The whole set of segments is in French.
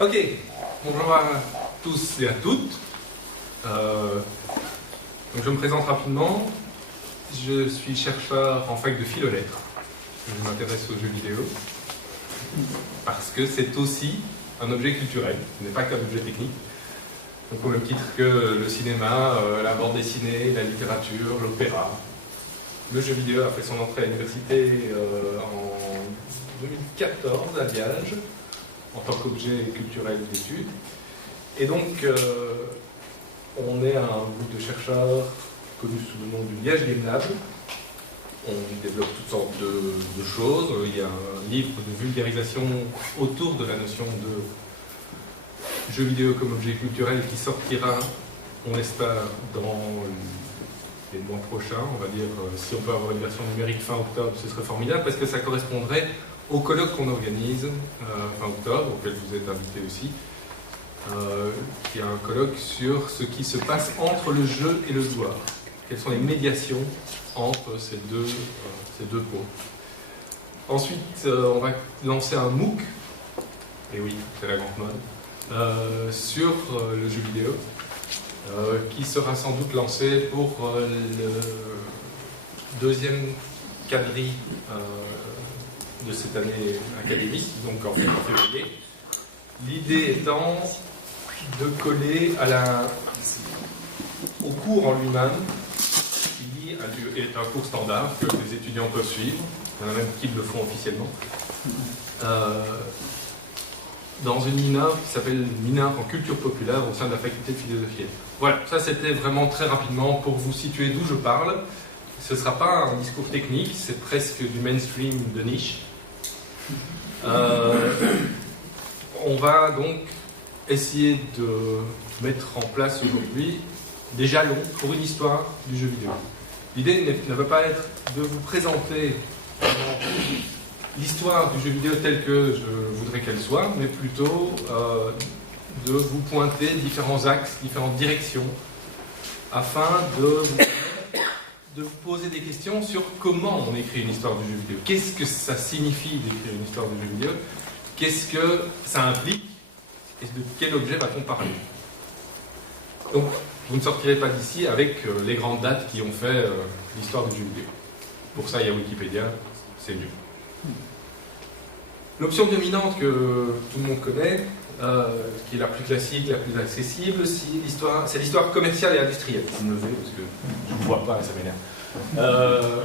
Ok, bonjour à tous et à toutes. Donc je me présente rapidement. Je suis chercheur en fac de philo-lettres. Je m'intéresse aux jeux vidéo parce que c'est aussi un objet culturel, ce n'est pas qu'un objet technique. Donc au même titre que le cinéma, la bande dessinée, la littérature, l'opéra. Le jeu vidéo a fait son entrée à l'université en 2014 à Liège, en tant qu'objet culturel d'études. Et donc, on est un groupe de chercheurs connu sous le nom du Liège Game Lab. On développe toutes sortes de choses. Il y a un livre de vulgarisation autour de la notion de jeu vidéo comme objet culturel qui sortira, on espère, dans les mois prochains. On va dire, si on peut avoir une version numérique fin octobre, ce serait formidable, parce que ça correspondrait au colloque qu'on organise fin octobre, auquel vous êtes invités aussi, qui est un colloque sur ce qui se passe entre le jeu et le joueur. Quelles sont les médiations entre ces deux pôles. Ensuite, on va lancer un MOOC, et oui, c'est la grande mode, sur le jeu vidéo, qui sera sans doute lancé pour le deuxième quadri de cette année académique, donc en février. L'idée étant de coller au cours en lui-même, qui est un cours standard que les étudiants peuvent suivre, il y en a même qui le font officiellement, dans une mineure qui s'appelle mineure en culture populaire au sein de la faculté de philosophie. Voilà, ça c'était vraiment très rapidement pour vous situer d'où je parle. Ce ne sera pas un discours technique, c'est presque du mainstream de niche. On va donc essayer de mettre en place aujourd'hui des jalons pour une histoire du jeu vidéo. L'idée ne va pas être de vous présenter l'histoire du jeu vidéo telle que je voudrais qu'elle soit, mais plutôt de vous pointer différents axes, différentes directions, afin de vous poser des questions sur comment on écrit une histoire du jeu vidéo. Qu'est-ce que ça signifie d'écrire une histoire du jeu vidéo? Qu'est-ce que ça implique? Et de quel objet va-t-on parler? Donc, vous ne sortirez pas d'ici avec les grandes dates qui ont fait l'histoire du jeu vidéo. Pour ça, il y a Wikipédia, c'est mieux. L'option dominante que tout le monde connaît, qui est la plus classique, la plus accessible, c'est l'histoire commerciale et industrielle. Je me lever parce que je ne vous vois pas et ça m'énerve.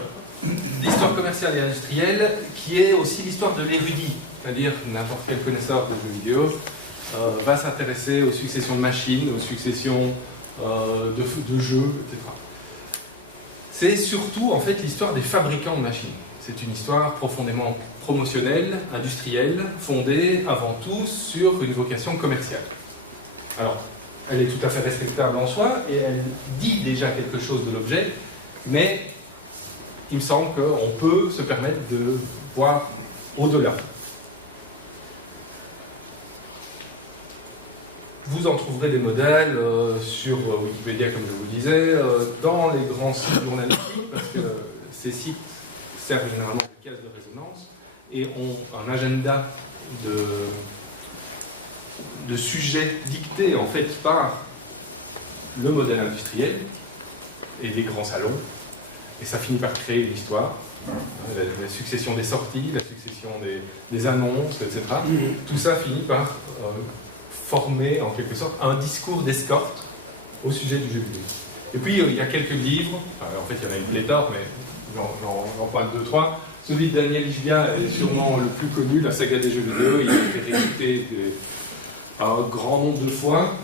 L'histoire commerciale et industrielle, qui est aussi l'histoire de l'érudit, c'est-à-dire n'importe quel connaisseur de jeux vidéo va s'intéresser aux successions de machines, aux successions de jeux, etc. C'est surtout en fait l'histoire des fabricants de machines. C'est une histoire profondément promotionnelle, industrielle, fondée avant tout sur une vocation commerciale. Alors, elle est tout à fait respectable en soi et elle dit déjà quelque chose de l'objet, mais il me semble qu'on peut se permettre de voir au-delà. Vous en trouverez des modèles sur Wikipédia, comme je vous le disais, dans les grands sites journalistiques, parce que ces sites servent généralement de caisse de résonance et ont un agenda de sujets dictés en fait par le modèle industriel et les grands salons, et ça finit par créer une histoire, la succession des sorties, la succession des annonces, etc. Tout ça finit par former en quelque sorte un discours d'escorte au sujet du jeu vidéo. Et puis il y a quelques livres, en fait il y en a une pléthore, mais j'en parle deux, trois. Celui de Daniel Ijvia est sûrement le plus connu, la saga des jeux vidéo, il a été réédité un grand nombre de fois.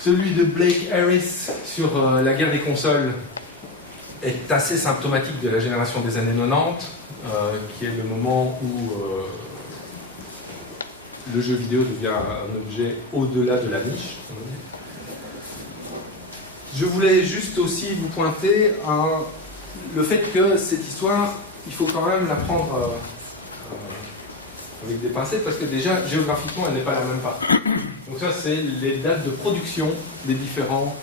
Celui de Blake Harris sur la guerre des consoles est assez symptomatique de la génération des années 90, qui est le moment où le jeu vidéo devient un objet au-delà de la niche. Je voulais juste aussi vous pointer le fait que cette histoire, il faut quand même la prendre avec des pincettes, parce que déjà, géographiquement, elle n'est pas la même partout. Donc ça, c'est les dates de production des différents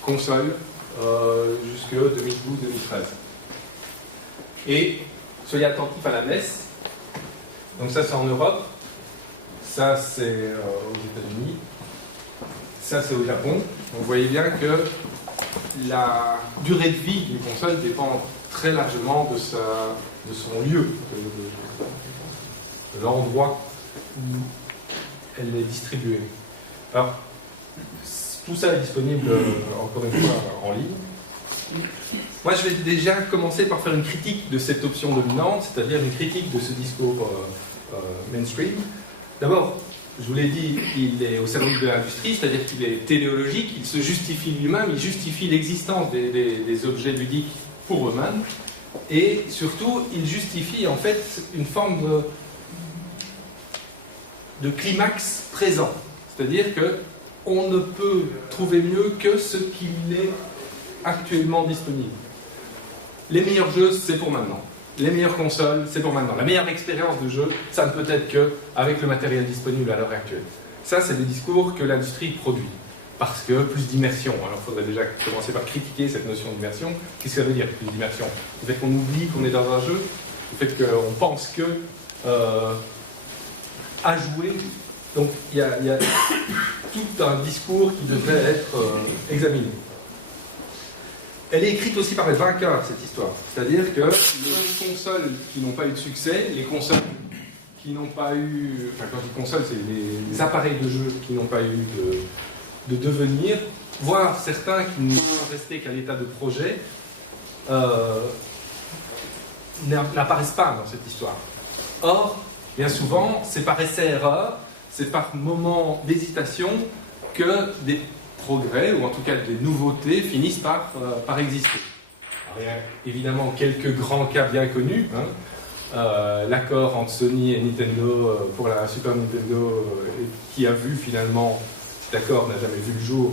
consoles jusque 2012-2013. Et soyez attentifs à la messe. Donc ça, c'est en Europe. ça c'est aux États-Unis, ça c'est au Japon. Donc, vous voyez bien que la durée de vie d'une console dépend très largement de son lieu, de l'endroit où elle est distribuée. Alors, tout ça est disponible, encore une fois, en ligne. Moi, je vais déjà commencer par faire une critique de cette option dominante, c'est-à-dire une critique de ce discours mainstream. D'abord, je vous l'ai dit, il est au service de l'industrie, c'est-à-dire qu'il est téléologique, il se justifie lui-même, il justifie l'existence des objets ludiques pour eux-mêmes, et surtout, il justifie en fait une forme de climax présent. C'est-à-dire qu'on ne peut trouver mieux que ce qu'il est actuellement disponible. Les meilleurs jeux, c'est pour maintenant. Les meilleures consoles, c'est pour maintenant. La meilleure expérience de jeu, ça ne peut être qu'avec le matériel disponible à l'heure actuelle. Ça, c'est le discours que l'industrie produit. Parce que plus d'immersion. Alors, il faudrait déjà commencer par critiquer cette notion d'immersion. Qu'est-ce que ça veut dire, plus d'immersion? Le fait qu'on oublie qu'on est dans un jeu, le fait qu'on pense que à jouer. Donc, il y a tout un discours qui devrait être examiné. Elle est écrite aussi par les vainqueurs, cette histoire. C'est-à-dire que les consoles qui n'ont pas eu de succès, les consoles qui n'ont pas eu... Enfin, quand je dis consoles, c'est les appareils de jeu qui n'ont pas eu de devenir, voire certains qui ne sont restés qu'à l'état de projet, n'apparaissent pas dans cette histoire. Or, bien souvent, c'est par essai-erreur, c'est par moment d'hésitation que des progrès, ou en tout cas des nouveautés, finissent par exister. Alors, il y a évidemment quelques grands cas bien connus. L'accord entre Sony et Nintendo pour la Super Nintendo, qui a vu finalement, cet accord n'a jamais vu le jour,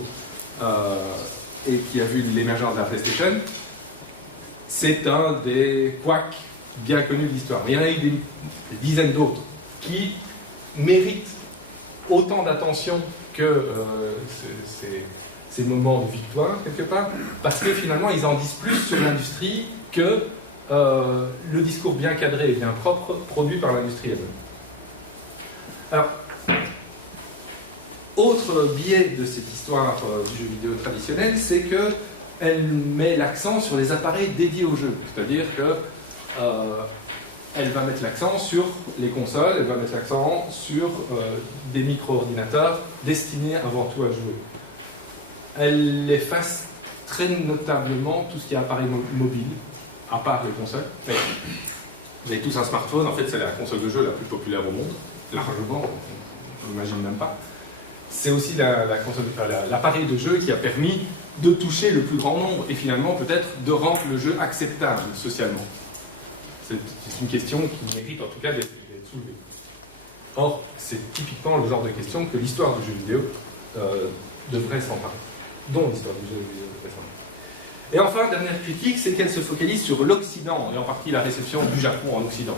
et qui a vu l'émergence de la PlayStation, c'est un des couacs bien connus de l'histoire. Mais il y en a eu des dizaines d'autres qui méritent autant d'attention que ces moments de victoire, quelque part, parce que finalement, ils en disent plus sur l'industrie que le discours bien cadré et bien propre produit par l'industrie elle-même. Alors, autre biais de cette histoire du jeu vidéo traditionnel, c'est qu'elle met l'accent sur les appareils dédiés au jeu. C'est-à-dire que elle va mettre l'accent sur les consoles, elle va mettre l'accent sur des micro-ordinateurs destinés avant tout à jouer. Elle efface très notablement tout ce qui est appareil mobile, à part les consoles. Mais vous avez tous un smartphone, en fait c'est la console de jeu la plus populaire au monde, largement, on n'imagine même pas. C'est aussi l'appareil de jeu qui a permis de toucher le plus grand nombre et finalement peut-être de rendre le jeu acceptable socialement. C'est une question qui mérite en tout cas d'être soulevée. Or, c'est typiquement le genre de question que l'histoire du jeu vidéo devrait s'emparer. Dont l'histoire du jeu vidéo devrait s'emparer. Et enfin, dernière critique, c'est qu'elle se focalise sur l'Occident, et en partie la réception du Japon en Occident.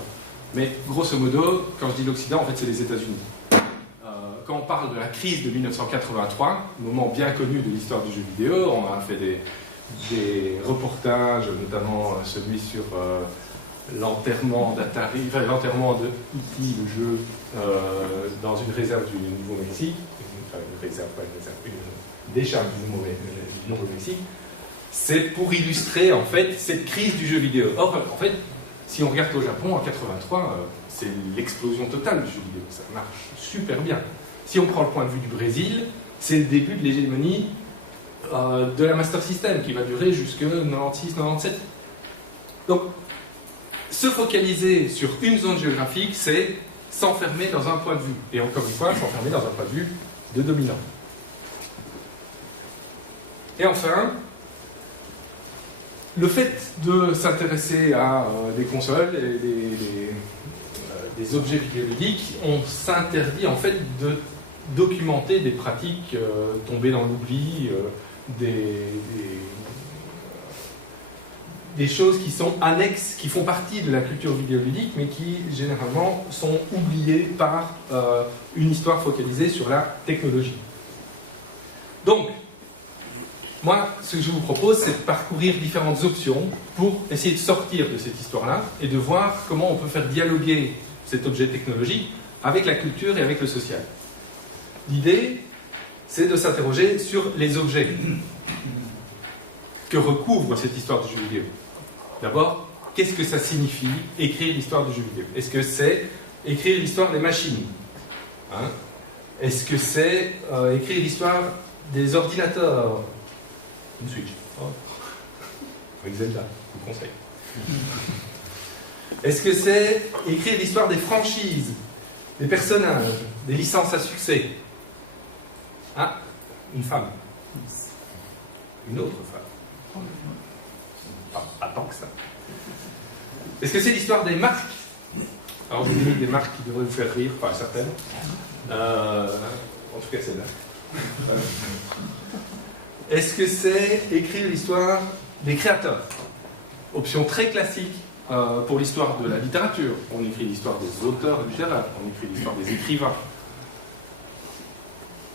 Mais grosso modo, quand je dis l'Occident, en fait c'est les États-Unis. Quand on parle de la crise de 1983, moment bien connu de l'histoire du jeu vidéo, on a fait des reportages, notamment celui sur l'enterrement d'Atari, enfin l'enterrement de E.T., le jeu, dans une réserve du Nouveau-Mexique, enfin une réserve, pas une réserve, une décharge du Nouveau-Mexique. C'est pour illustrer en fait cette crise du jeu vidéo. Or, en fait, si on regarde au Japon en 83, c'est l'explosion totale du jeu vidéo. Ça marche super bien. Si on prend le point de vue du Brésil, c'est le début de l'hégémonie de la Master System qui va durer jusqu'en 96-97. Donc, se focaliser sur une zone géographique, c'est s'enfermer dans un point de vue. Et encore une fois, s'enfermer dans un point de vue de dominant. Et enfin, le fait de s'intéresser à des consoles et des objets vidéoludiques, on s'interdit en fait de documenter des pratiques tombées dans l'oubli, des choses qui sont annexes, qui font partie de la culture vidéoludique, mais qui généralement sont oubliées par une histoire focalisée sur la technologie. Donc, moi, ce que je vous propose, c'est de parcourir différentes options pour essayer de sortir de cette histoire-là et de voir comment on peut faire dialoguer cet objet technologique avec la culture et avec le social. L'idée, c'est de s'interroger sur les objets que recouvre cette histoire du jeu vidéo. D'abord, qu'est-ce que ça signifie écrire l'histoire du jeu vidéo? Est-ce que c'est écrire l'histoire des machines? Est-ce que c'est écrire l'histoire des ordinateurs? Une Switch. Oh. Avec Zelda, je vous conseille. Est-ce que c'est écrire l'histoire des franchises, des personnages, des licences à succès? Ah, une femme. Une autre femme. Pas tant que ça. Est-ce que c'est l'histoire des marques? Alors, je vous dis des marques qui devraient vous faire rire, pas certaines. En tout cas, celle-là. Est-ce que c'est écrire l'histoire des créateurs? Option très classique pour l'histoire de la littérature. On écrit l'histoire des auteurs littéraires, on écrit l'histoire des écrivains.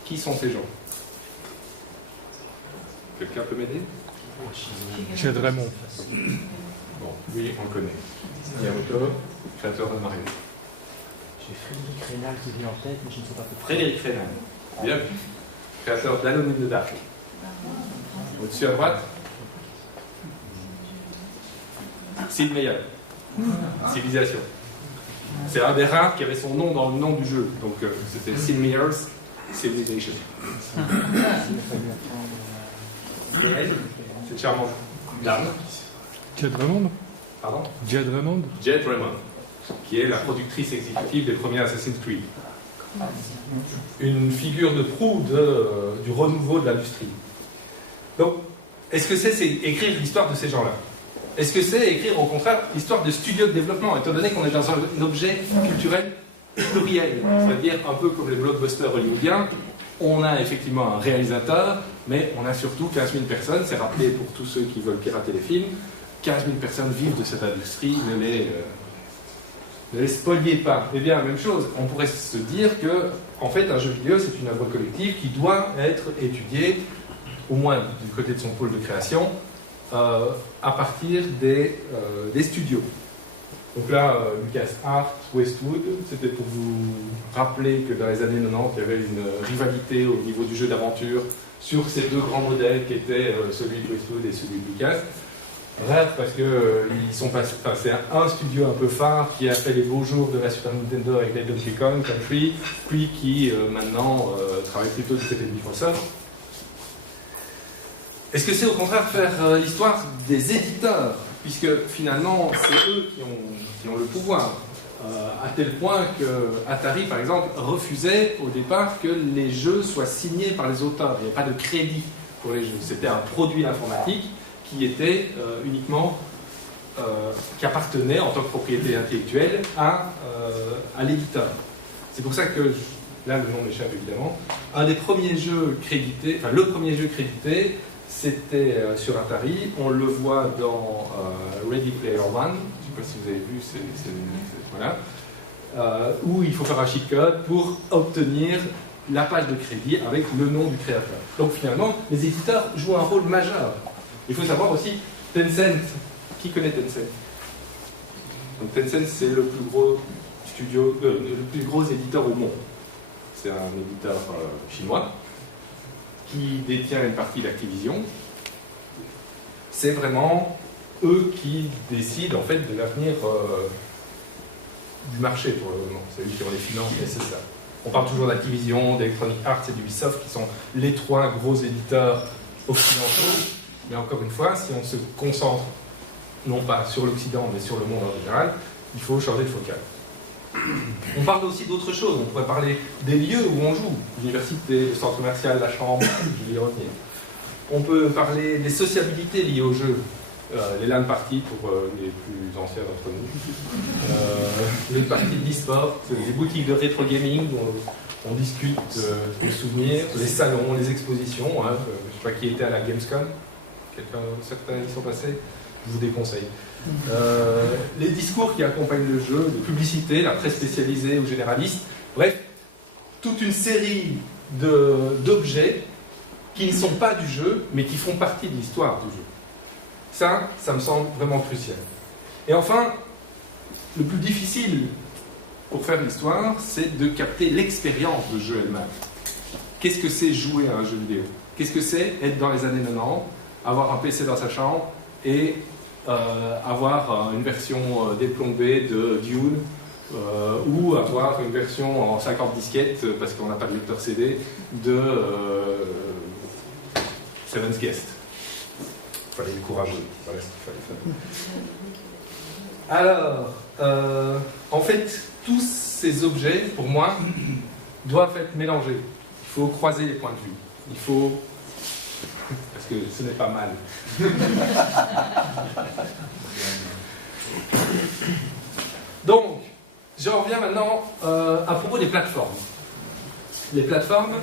Qui sont ces gens? Quelqu'un peut m'aider? Jed Raymond. Bon, oui, on le connaît. Miyamoto, créateur de Mario. J'ai Frédéric Rénal qui vient en tête, mais je ne sais pas pourquoi. Frédéric Rénal. Bien vu. Créateur d'Alone in the Dark. Au-dessus à droite. Sid Meier. Civilisation. C'est un des rares qui avait son nom dans le nom du jeu. Donc c'était Sid Meier's Civilization. Et elle, cette charmante dame. Jed Raymond. Pardon? Jed Raymond. Jed Raymond, qui est la productrice exécutive des premiers Assassin's Creed. Une figure de proue du renouveau de l'industrie. Donc, est-ce que c'est écrire l'histoire de ces gens-là? Est-ce que c'est écrire au contraire l'histoire de studios de développement, étant donné qu'on est dans un objet culturel pluriel, c'est-à-dire un peu comme les blockbusters hollywoodiens? On a effectivement un réalisateur, mais on a surtout 15 000 personnes, c'est rappelé pour tous ceux qui veulent pirater les films, 15 000 personnes vivent de cette industrie, ne les spoliez pas. Eh bien, même chose, on pourrait se dire que, en fait, un jeu vidéo, c'est une œuvre collective qui doit être étudiée, au moins du côté de son pôle de création, à partir des studios. Donc là, LucasArts, Westwood, c'était pour vous rappeler que dans les années 90, il y avait une rivalité au niveau du jeu d'aventure sur ces deux grands modèles qui étaient celui de Westwood et celui de Lucas. Bref, parce que c'est un studio un peu phare qui a fait les beaux jours de la Super Nintendo avec les Donkey Kong Country, puis qui maintenant travaille plutôt du côté de Microsoft. Est-ce que c'est au contraire faire l'histoire des éditeurs, puisque finalement c'est eux qui ont le pouvoir, à tel point que Atari par exemple refusait au départ que les jeux soient signés par les auteurs. Il n'y avait pas de crédit pour les jeux, c'était un produit informatique qui était uniquement, qui appartenait en tant que propriété intellectuelle à l'éditeur. C'est pour ça que, là le nom m'échappe évidemment, un des premiers jeux crédités, enfin le premier jeu crédité, c'était sur Atari. On le voit dans Ready Player One, je ne sais pas si vous avez vu, voilà, où il faut faire un cheat code pour obtenir la page de crédit avec le nom du créateur. Donc finalement, les éditeurs jouent un rôle majeur. Il faut savoir aussi, Tencent, qui connaît Tencent? Donc Tencent, c'est le plus gros studio, le plus gros éditeur au monde. C'est un éditeur chinois qui détient une partie d'Activision. C'est vraiment eux qui décident en fait de l'avenir du marché pour le moment. C'est eux qui ont les finances nécessaires. On parle toujours d'Activision, d'Electronic Arts et d'Ubisoft qui sont les trois gros éditeurs occidentaux. Mais encore une fois, si on se concentre non pas sur l'Occident mais sur le monde en général, il faut changer de focal. On parle aussi d'autres choses. On pourrait parler des lieux où on joue. L'université, le centre commercial, la chambre, je vais y revenir. On peut parler des sociabilités liées au jeu. Les LAN parties pour les plus anciens d'entre nous. Les parties d'e-sport, les boutiques de rétro gaming où on discute des souvenirs, les salons, les expositions. Je ne sais pas qui était à la Gamescom. Certains y sont passés. Je vous déconseille. Les discours qui accompagnent le jeu, les publicités, la presse spécialisée ou généraliste, bref, toute une série d'objets qui ne sont pas du jeu, mais qui font partie de l'histoire du jeu. Ça me semble vraiment crucial. Et enfin, le plus difficile pour faire l'histoire, c'est de capter l'expérience de jeu elle-même. Qu'est-ce que c'est jouer à un jeu vidéo? Qu'est-ce que c'est être dans les années 90, avoir un PC dans sa chambre et avoir une version déplombée de Dune ou avoir une version en 50 disquettes parce qu'on n'a pas de lecteur CD de Seven's Guest. Il fallait être courageux. Voilà ce qu'il fallait faire. Alors, en fait, tous ces objets, pour moi, doivent être mélangés. Il faut croiser les points de vue. Il faut... Parce que ce n'est pas mal. Donc, je reviens maintenant à propos des plateformes. Les plateformes,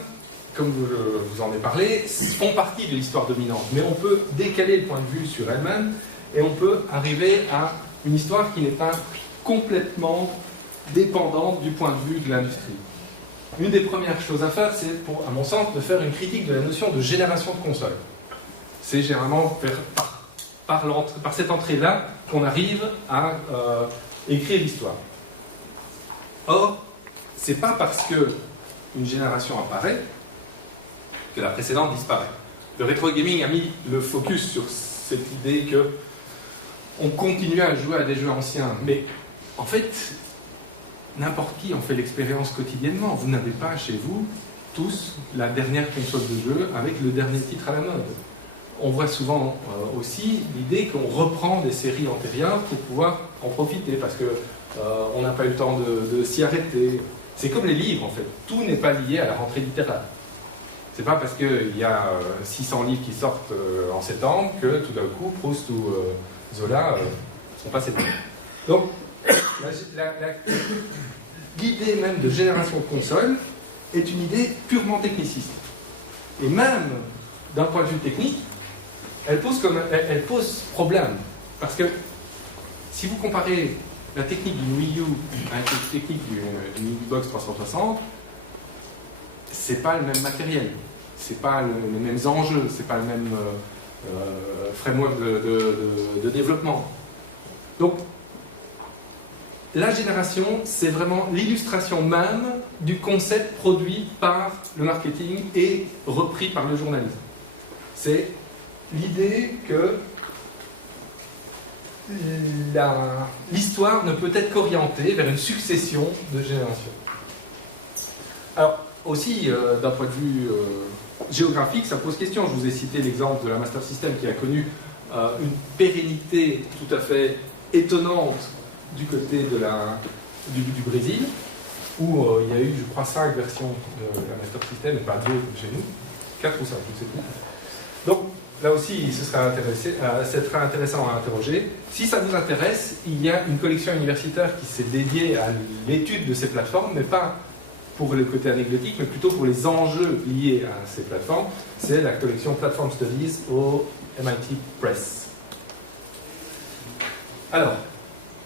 comme je vous en ai parlé, font partie de l'histoire dominante, mais on peut décaler le point de vue sur elles-mêmes et on peut arriver à une histoire qui n'est pas complètement dépendante du point de vue de l'industrie. Une des premières choses à faire, c'est, à mon sens, de faire une critique de la notion de génération de consoles. C'est généralement par cette entrée-là qu'on arrive à écrire l'histoire. Or, c'est pas parce qu'une génération apparaît que la précédente disparaît. Le rétro gaming a mis le focus sur cette idée que on continue à jouer à des jeux anciens, mais en fait, n'importe qui en fait l'expérience quotidiennement. Vous n'avez pas chez vous tous la dernière console de jeu avec le dernier titre à la mode. On voit souvent aussi l'idée qu'on reprend des séries antérieures pour pouvoir en profiter parce que on n'a pas eu le temps de s'y arrêter. C'est comme les livres en fait. Tout n'est pas lié à la rentrée littéraire. C'est pas parce qu'il y a 600 livres qui sortent en septembre que tout d'un coup Proust ou Zola sont passés dedans. Donc l'idée même de génération de consoles est une idée purement techniciste. Et même d'un point de vue technique, elle pose problème. Parce que si vous comparez la technique d'une Wii U avec la technique d'une Xbox 360, c'est pas le même matériel, c'est pas les mêmes enjeux, c'est pas le même framework de développement. Donc, la génération, c'est vraiment l'illustration même du concept produit par le marketing et repris par le journalisme. C'est l'idée que l'histoire ne peut être qu'orientée vers une succession de générations. Alors, aussi, d'un point de vue géographique, ça pose question. Je vous ai cité l'exemple de la Master System qui a connu une pérennité tout à fait étonnante du côté du Brésil, où il y a eu, je crois, 5 versions de la Master System, et pas 2 chez nous, 4 ou 5, je ne sais plus. Donc, là aussi, ce serait intéressant à interroger. Si ça vous intéresse, il y a une collection universitaire qui s'est dédiée à l'étude de ces plateformes, mais pas pour le côté anecdotique, mais plutôt pour les enjeux liés à ces plateformes. C'est la collection Platform Studies au MIT Press. Alors,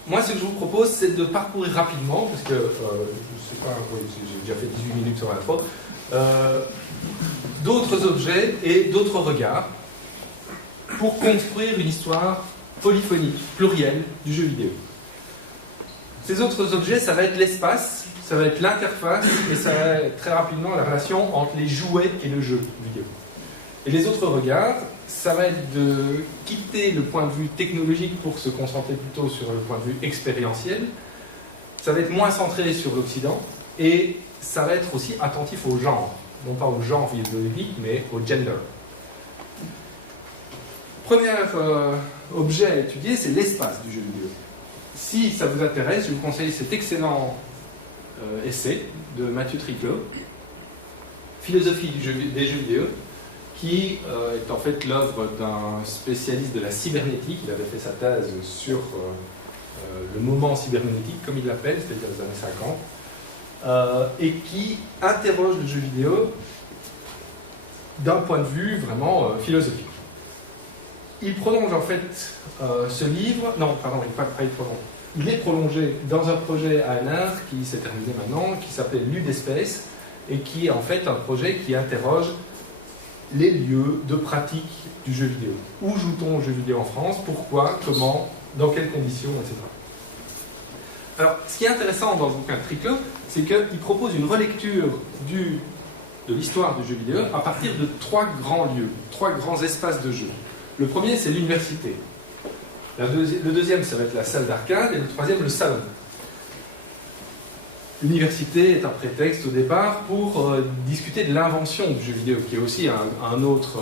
moi, ce que je vous propose, c'est de parcourir rapidement, parce que, je ne sais pas, oui, j'ai déjà fait 18 minutes sur l'intro, d'autres objets et d'autres regards pour construire une histoire polyphonique, plurielle du jeu vidéo. Ces autres objets, ça va être l'espace, ça va être l'interface, et ça va être très rapidement la relation entre les jouets et le jeu vidéo. Et les autres regards, ça va être de quitter le point de vue technologique pour se concentrer plutôt sur le point de vue expérientiel. Ça va être moins centré sur l'Occident, et ça va être aussi attentif au genre. Non pas au genre biologique, mais au gender. Premier objet à étudier, c'est l'espace du jeu vidéo. Si ça vous intéresse, je vous conseille cet excellent essai de Mathieu Triclot, Philosophie des jeux vidéo, qui est en fait l'œuvre d'un spécialiste de la cybernétique. Il avait fait sa thèse sur le moment cybernétique, comme il l'appelle, c'est-à-dire les années 50, et qui interroge le jeu vidéo d'un point de vue vraiment philosophique. Il prolonge en fait ce livre, non, pardon, il est prolongé dans un projet ANR qui s'est terminé maintenant, qui s'appelle Ludespace, et qui est en fait un projet qui interroge les lieux de pratique du jeu vidéo. Où joue-t-on au jeu vidéo en France? Pourquoi? Comment? Dans quelles conditions? Etc. Alors, ce qui est intéressant dans le bouquin de Triclo, c'est qu'il propose une relecture de l'histoire du jeu vidéo à partir de 3 grands lieux, 3 grands espaces de jeu. Le premier, c'est l'université. Le deuxième, ça va être la salle d'arcade, et le troisième, le salon. L'université est un prétexte au départ pour discuter de l'invention du jeu vidéo, qui est aussi un autre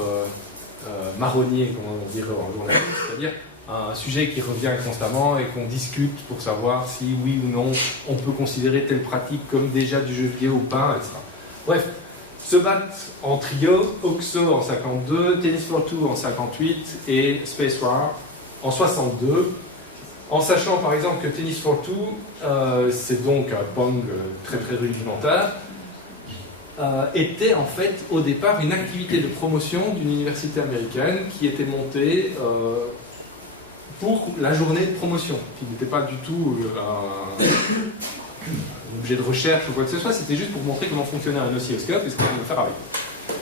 marronnier, comme on dirait en journalisme, c'est-à-dire un sujet qui revient constamment et qu'on discute pour savoir si oui ou non on peut considérer telle pratique comme déjà du jeu vidéo ou pas, etc. Bref, se battent en trio OXO en 52, Tennis for Two en 58 et Space War en 62, en sachant par exemple que Tennis for Two, c'est donc un Pong très très rudimentaire, était en fait au départ une activité de promotion d'une université américaine qui était montée pour la journée de promotion, qui n'était pas du tout un objet de recherche ou quoi que ce soit, c'était juste pour montrer comment fonctionnait un oscilloscope et ce qu'on pouvait faire avec.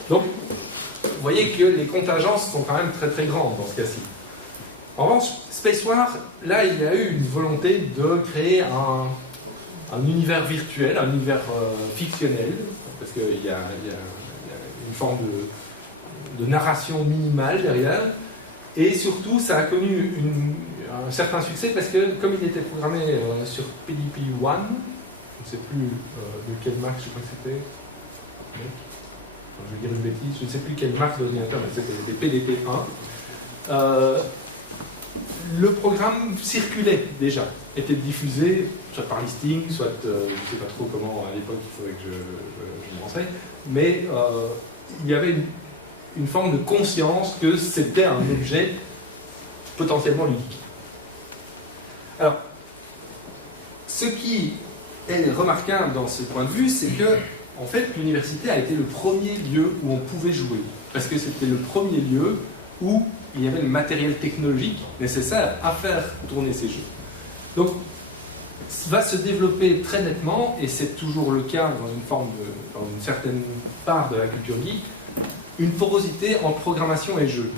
Donc, vous voyez que les contingences sont quand même très très grandes dans ce cas-ci. En revanche, Space War, là, il y a eu une volonté de créer un univers virtuel, un univers fictionnel, parce qu'il y a une forme de narration minimale derrière, et surtout, ça a connu un certain succès parce que, comme il était programmé sur PDP-1, je ne sais plus de quelle marque, je crois que c'était. Je vais dire une bêtise, je ne sais plus quelle marque d'ordinateur, mais c'était PDP-1. Le programme circulait déjà, était diffusé, soit par listing, soit, je ne sais pas trop comment à l'époque, il faudrait que je me renseigne, mais il y avait une forme de conscience que c'était un objet potentiellement ludique. Alors, ce qui est remarquable dans ce point de vue, c'est que, en fait, l'université a été le premier lieu où on pouvait jouer, parce que c'était le premier lieu où il y avait le matériel technologique nécessaire à faire tourner ces jeux. Donc, va se développer très nettement, et c'est toujours le cas dans une certaine part de la culture geek, une porosité entre programmation et jeu.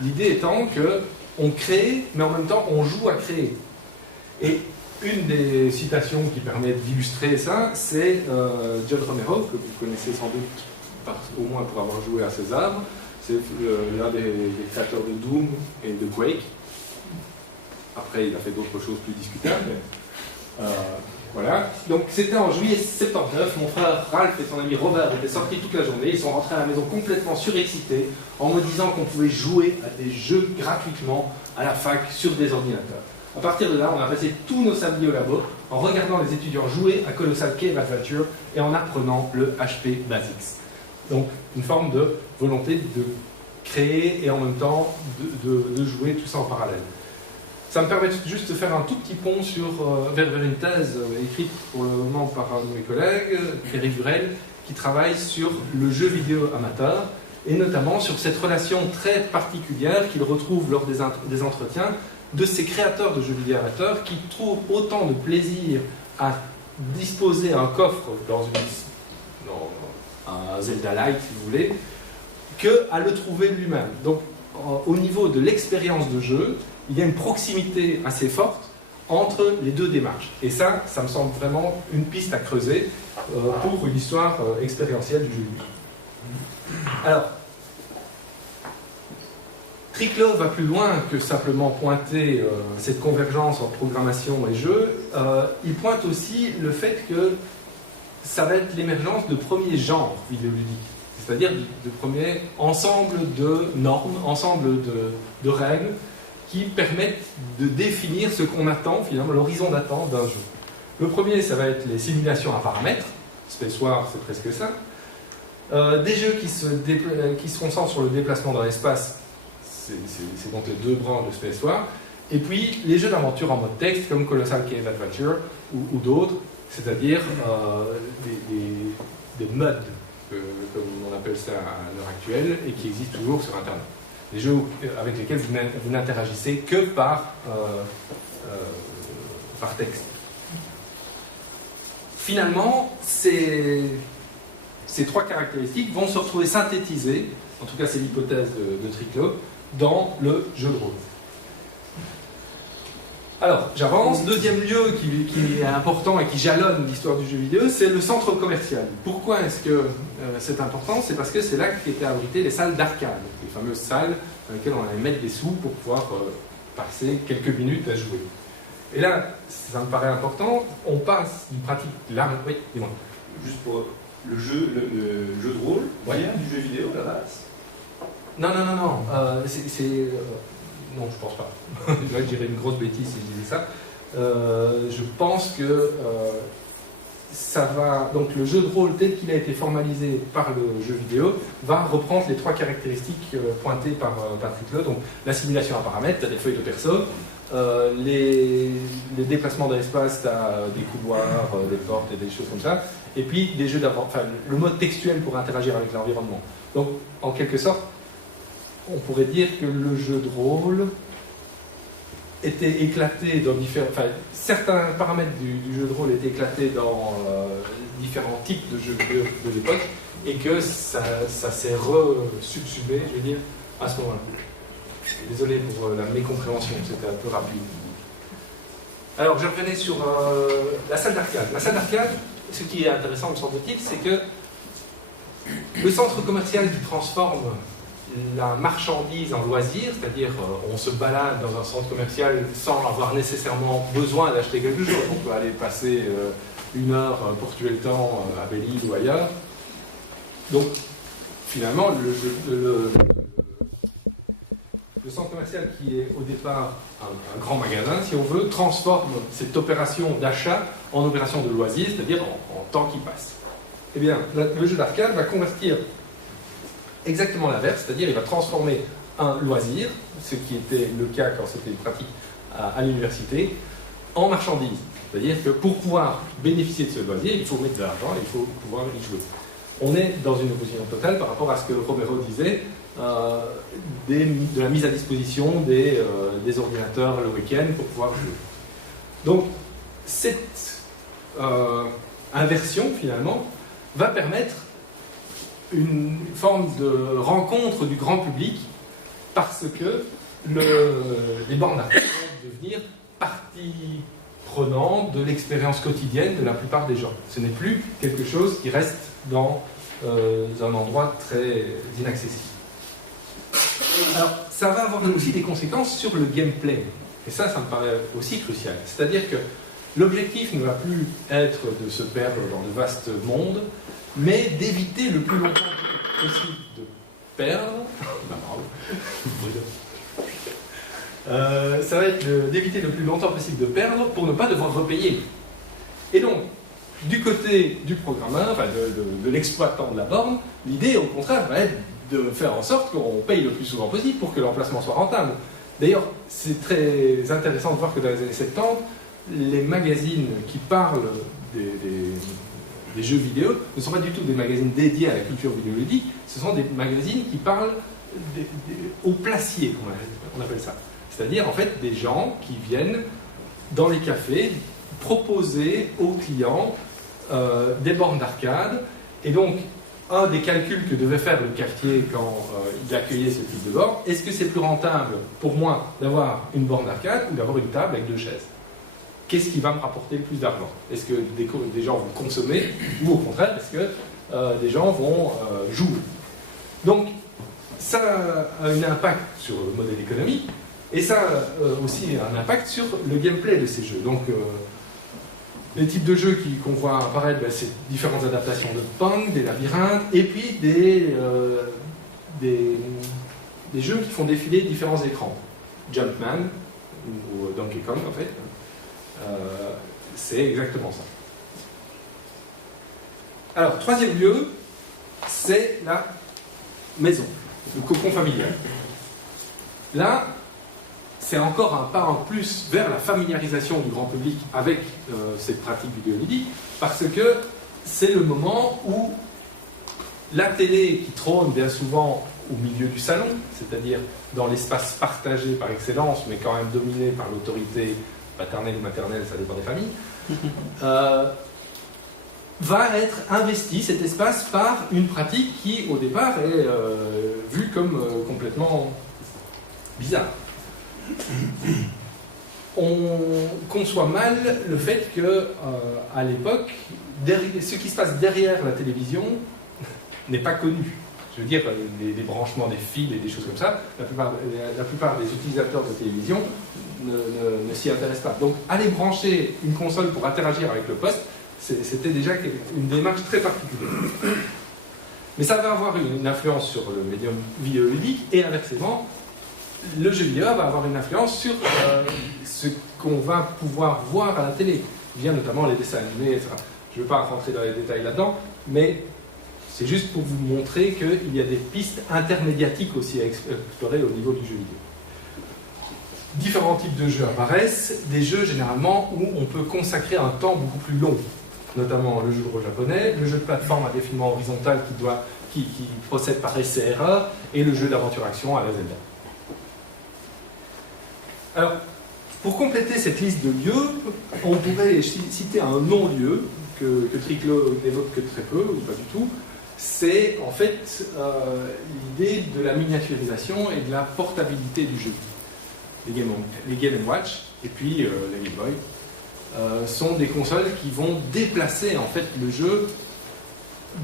L'idée étant qu'on crée, mais en même temps on joue à créer. Et une des citations qui permettent d'illustrer ça, c'est John Romero, que vous connaissez sans doute, au moins pour avoir joué à César. C'est l'un des créateurs de Doom et de Quake. Après, il a fait d'autres choses plus discutables. Voilà. Donc, c'était en juillet 79. Mon frère Ralph et son ami Robert étaient sortis toute la journée. Ils sont rentrés à la maison complètement surexcités en me disant qu'on pouvait jouer à des jeux gratuitement à la fac sur des ordinateurs. À partir de là, on a passé tous nos samedis au labo en regardant les étudiants jouer à Colossal Cave Adventure et en apprenant le HP Basics. Donc, une forme de volonté de créer et en même temps de jouer tout ça en parallèle. Ça me permet juste de faire un tout petit pont vers une thèse écrite pour le moment par un de mes collègues, Eric Burel, qui travaille sur le jeu vidéo amateur et notamment sur cette relation très particulière qu'il retrouve lors des entretiens de ces créateurs de jeux vidéo amateurs qui trouvent autant de plaisir à disposer un coffre dans un Zelda Lite, si vous voulez, qu'à le trouver lui-même. Donc, au niveau de l'expérience de jeu, il y a une proximité assez forte entre les deux démarches. Et ça me semble vraiment une piste à creuser pour une histoire expérientielle du jeu vidéo. Alors, Triclo va plus loin que simplement pointer cette convergence entre programmation et jeu. Il pointe aussi le fait que ça va être l'émergence de premiers genres vidéoludiques, c'est-à-dire de premiers ensembles de normes, ensembles de règles qui permettent de définir ce qu'on attend, finalement, l'horizon d'attente d'un jeu. Le premier, ça va être les simulations à paramètres. Space War, c'est presque ça. Des jeux qui se concentrent sur le déplacement dans l'espace, c'est donc les deux branches de Space War. Et puis, les jeux d'aventure en mode texte, comme Colossal Cave Adventure ou d'autres, c'est-à-dire des MUD, comme on appelle ça à l'heure actuelle, et qui existent toujours sur Internet. Des jeux avec lesquels vous n'interagissez que par texte. Finalement, ces trois caractéristiques vont se retrouver synthétisées, en tout cas c'est l'hypothèse de Triclo, dans le jeu de rôle. Alors, j'avance. Deuxième lieu qui est important et qui jalonne l'histoire du jeu vidéo, c'est le centre commercial. Pourquoi est-ce que c'est important? C'est parce que c'est là qu'étaient abritées les salles d'arcade, les fameuses salles dans lesquelles on allait mettre des sous pour pouvoir passer quelques minutes à jouer. Et là, ça me paraît important, on passe d'une pratique large... Oui, dis-moi. Juste pour le jeu de rôle, vient du jeu vidéo à la base? Non. Non, je pense pas. Là, je dirais une grosse bêtise si je disais ça. Je pense que ça va... Donc, le jeu de rôle tel qu'il a été formalisé par le jeu vidéo va reprendre les trois caractéristiques pointées par Patrick Le. Donc, la simulation à paramètres, tu as des feuilles de perso, les déplacements dans l'espace, tu as des couloirs, des portes et des choses comme ça, et puis des jeux enfin, le mode textuel pour interagir avec l'environnement. Donc, en quelque sorte, on pourrait dire que le jeu de rôle était éclaté dans différents... Enfin, certains paramètres du jeu de rôle étaient éclatés dans différents types de jeux vidéo de l'époque, et que ça s'est re-subsumé, je veux dire, à ce moment-là. Désolé pour la mécompréhension, c'était un peu rapide. Alors, je revenais sur la salle d'arcade. La salle d'arcade, ce qui est intéressant, me semble-t-il, c'est que le centre commercial qui transforme la marchandise en loisir, c'est-à-dire on se balade dans un centre commercial sans avoir nécessairement besoin d'acheter quelque chose. On peut aller passer une heure pour tuer le temps à Belle-Île ou ailleurs. Donc, finalement, le centre commercial qui est au départ un grand magasin, si on veut, transforme cette opération d'achat en opération de loisir, c'est-à-dire en temps qui passe. Eh bien, le jeu d'arcade va convertir exactement l'inverse, c'est-à-dire il va transformer un loisir, ce qui était le cas quand c'était une pratique à l'université, en marchandise. C'est-à-dire que pour pouvoir bénéficier de ce loisir, il faut mettre de l'argent, il faut pouvoir y jouer. On est dans une opposition totale par rapport à ce que Romero disait, de la mise à disposition des ordinateurs le week-end pour pouvoir jouer. Donc, cette inversion, finalement, va permettre une forme de rencontre du grand public parce que les bornes d'arcade vont devenir partie prenante de l'expérience quotidienne de la plupart des gens. Ce n'est plus quelque chose qui reste dans un endroit très inaccessible. Alors, ça va avoir aussi des conséquences sur le gameplay. Et ça me paraît aussi crucial. C'est-à-dire que l'objectif ne va plus être de se perdre dans de vastes mondes, mais d'éviter le plus longtemps possible de perdre. Ça va être d'éviter le plus longtemps possible de perdre pour ne pas devoir repayer. Et donc, du côté du programmeur, enfin de l'exploitant de la borne, l'idée au contraire va être de faire en sorte qu'on paye le plus souvent possible pour que l'emplacement soit rentable. D'ailleurs, c'est très intéressant de voir que dans les années 70, les magazines qui parlent des jeux vidéo ne sont pas du tout des magazines dédiés à la culture vidéoludique, ce sont des magazines qui parlent aux placiers, on appelle ça. C'est-à-dire en fait des gens qui viennent dans les cafés proposer aux clients des bornes d'arcade, et donc un des calculs que devait faire le cafetier quand il accueillait ce type de borne, est-ce que c'est plus rentable pour moi d'avoir une borne d'arcade ou d'avoir une table avec deux chaises? Qu'est-ce qui va me rapporter le plus d'argent? Est-ce que des gens vont consommer ou au contraire, est-ce que des gens vont jouer? Donc, ça a un impact sur le modèle économique et ça a aussi un impact sur le gameplay de ces jeux. Donc, les types de jeux qu'on voit apparaître, c'est différentes adaptations de Pong, des labyrinthes, et puis des jeux qui font défiler différents écrans. Jumpman, ou Donkey Kong en fait, c'est exactement ça. Alors, troisième lieu, c'est la maison, le cocon familial. Là, c'est encore un pas en plus vers la familiarisation du grand public avec cette pratique vidéoludique, parce que c'est le moment où la télé qui trône bien souvent au milieu du salon, c'est-à-dire dans l'espace partagé par excellence, mais quand même dominé par l'autorité paternelle ou maternelle, ça dépend des familles, va être investi, cet espace, par une pratique qui, au départ, est vue comme complètement bizarre. on conçoit mal le fait que, à l'époque, ce qui se passe derrière la télévision n'est pas connu. Je veux dire, les branchements des fils et des choses comme ça, la plupart des utilisateurs de télévision ne s'y intéressent pas. Donc, aller brancher une console pour interagir avec le poste, c'était déjà une démarche très particulière. Mais ça va avoir une influence sur le médium vidéoludique, et inversement, le jeu vidéo va avoir une influence sur ce qu'on va pouvoir voir à la télé, via notamment les dessins animés, etc. Je ne veux pas rentrer dans les détails là-dedans, mais c'est juste pour vous montrer qu'il y a des pistes intermédiatiques aussi à explorer au niveau du jeu vidéo. Différents types de jeux apparaissent, des jeux généralement où on peut consacrer un temps beaucoup plus long, notamment le jeu de rôle japonais, le jeu de plateforme à défilement horizontal qui procède par essai-erreur, et le jeu d'aventure-action à la Zelda. Alors, pour compléter cette liste de lieux, on pourrait citer un non-lieu que Triclo n'évoque que très peu, ou pas du tout. C'est en fait l'idée de la miniaturisation et de la portabilité du jeu. Les Game & Watch et puis la Game Boy sont des consoles qui vont déplacer en fait le jeu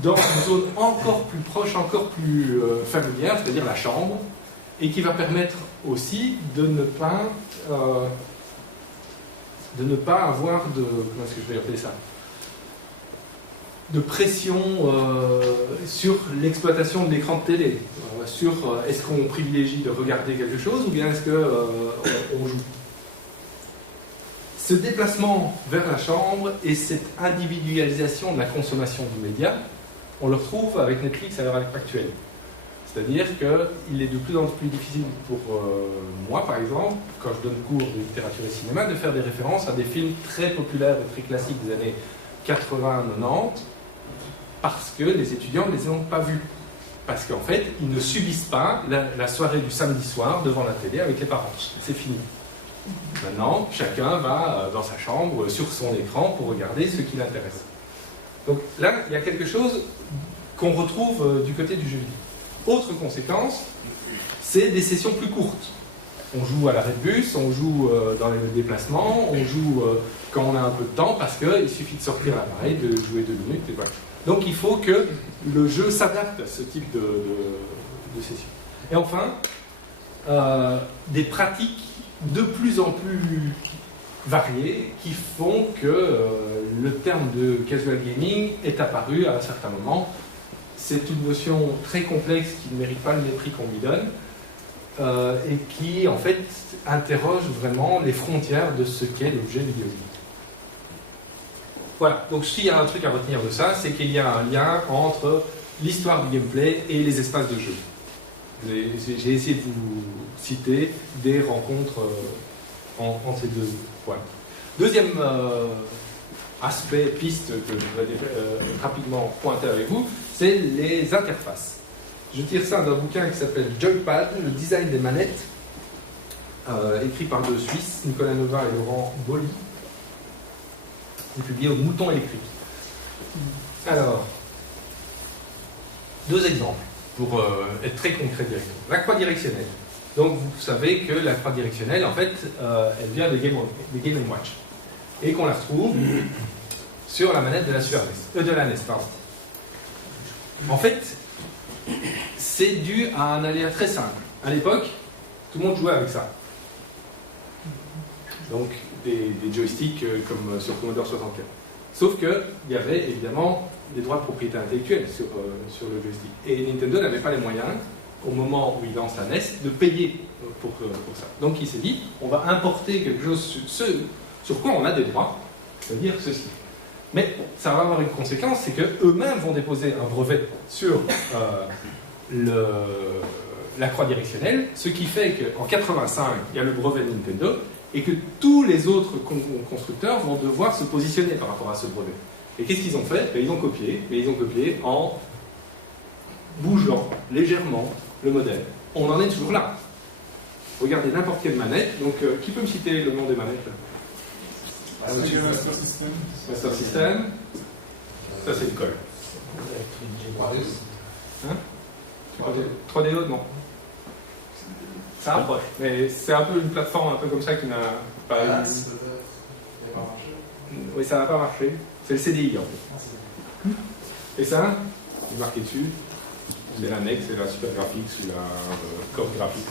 dans une zone encore plus proche, encore plus familière, c'est-à-dire la chambre, et qui va permettre aussi de ne pas avoir de... Comment est-ce que je vais appeler ça ? De pression sur l'exploitation de l'écran de télé, sur est-ce qu'on privilégie de regarder quelque chose ou bien est-ce qu'on joue. Ce déplacement vers la chambre et cette individualisation de la consommation du média, on le retrouve avec Netflix à l'heure actuelle. C'est-à-dire qu'il est de plus en plus difficile pour moi, par exemple, quand je donne cours de littérature et cinéma, de faire des références à des films très populaires et très classiques des années 80-90, parce que les étudiants ne les ont pas vus. Parce qu'en fait, ils ne subissent pas la soirée du samedi soir devant la télé avec les parents. C'est fini. Maintenant, chacun va dans sa chambre, sur son écran, pour regarder ce qui l'intéresse. Donc là, il y a quelque chose qu'on retrouve du côté du jeu vidéo. Autre conséquence, c'est des sessions plus courtes. On joue à l'arrêt de bus, on joue dans les déplacements, on joue quand on a un peu de temps, parce qu'il suffit de sortir l'appareil, de jouer 2 minutes, et voilà. Donc il faut que le jeu s'adapte à ce type de session. Et enfin, des pratiques de plus en plus variées qui font que le terme de casual gaming est apparu à un certain moment. C'est une notion très complexe qui ne mérite pas le mépris qu'on lui donne et qui, en fait, interroge vraiment les frontières de ce qu'est l'objet vidéoludique. Voilà, donc s'il y a un truc à retenir de ça, c'est qu'il y a un lien entre l'histoire du gameplay et les espaces de jeu. J'ai essayé de vous citer des rencontres en ces deux points. Deuxième aspect, piste que je voudrais rapidement pointer avec vous, c'est les interfaces. Je tire ça d'un bouquin qui s'appelle Joypad, le design des manettes, écrit par deux Suisses, Nicolas Nova et Laurent Bolly, et publié au Mouton électrique. Alors, 2 exemples pour être très concret directement. La croix directionnelle. Donc vous savez que la croix directionnelle, en fait, elle vient des Game & Watch. Et qu'on la retrouve sur la manette de la Super NES, de la NES, pardon. En fait, c'est dû à un aléa très simple. À l'époque, tout le monde jouait avec ça. Donc, des joysticks comme sur Commodore 64. Sauf qu'il y avait évidemment des droits de propriété intellectuelle sur le joystick. Et Nintendo n'avait pas les moyens, au moment où il lance la NES, de payer pour ça. Donc il s'est dit, on va importer quelque chose sur quoi on a des droits, c'est-à-dire ceci. Mais ça va avoir une conséquence, c'est qu'eux-mêmes vont déposer un brevet sur la croix directionnelle, ce qui fait qu'en 85, il y a le brevet de Nintendo, et que tous les autres constructeurs vont devoir se positionner par rapport à ce brevet. Et qu'est-ce qu'ils ont fait? Ils ont copié, mais ils ont copié en bougeant légèrement le modèle. On en est toujours là. Regardez n'importe quelle manette. Donc, qui peut me citer le nom des manettes? Master System. Master System. Ça, c'est le col. Hein? 3DO, non. Ça rapproche. Mais c'est un peu une plateforme un peu comme ça qui n'a pas Ah, eu- ça n'a pas marché. Oui, ça n'a pas marché. C'est le CDI en fait. Et ça, il est marqué dessus. C'est l'annexe, c'est la Super Graphics ou la Core Graphics.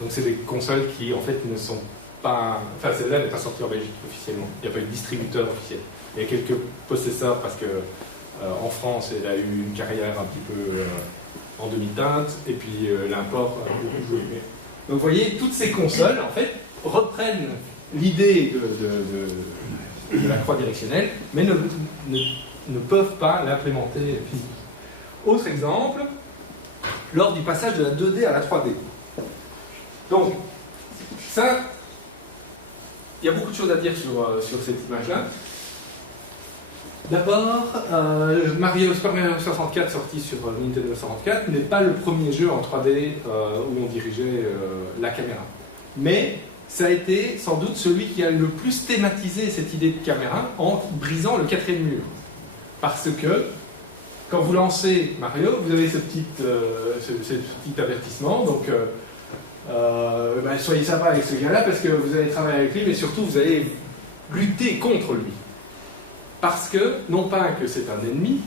Donc c'est des consoles qui en fait ne sont pas. Enfin, celle-là n'est pas sortie en Belgique officiellement. Il n'y a pas eu de distributeur officiel. Il y a quelques possesseurs parce que en France, elle a eu une carrière un petit peu en demi-teinte, et puis l'import a beaucoup joué. Donc vous voyez, toutes ces consoles en fait reprennent l'idée de la croix directionnelle, mais ne peuvent pas l'implémenter physiquement. Autre exemple, lors du passage de la 2D à la 3D. Donc, ça, il y a beaucoup de choses à dire sur cette image-là. D'abord, Super Mario 64 sorti sur Nintendo 64 n'est pas le premier jeu en 3D où on dirigeait la caméra. Mais ça a été sans doute celui qui a le plus thématisé cette idée de caméra en brisant le quatrième mur. Parce que quand vous lancez Mario, vous avez ce petit avertissement. Donc, soyez sympa avec ce gars-là parce que vous allez travailler avec lui, mais surtout vous allez lutter contre lui. Parce que, non pas que c'est un ennemi,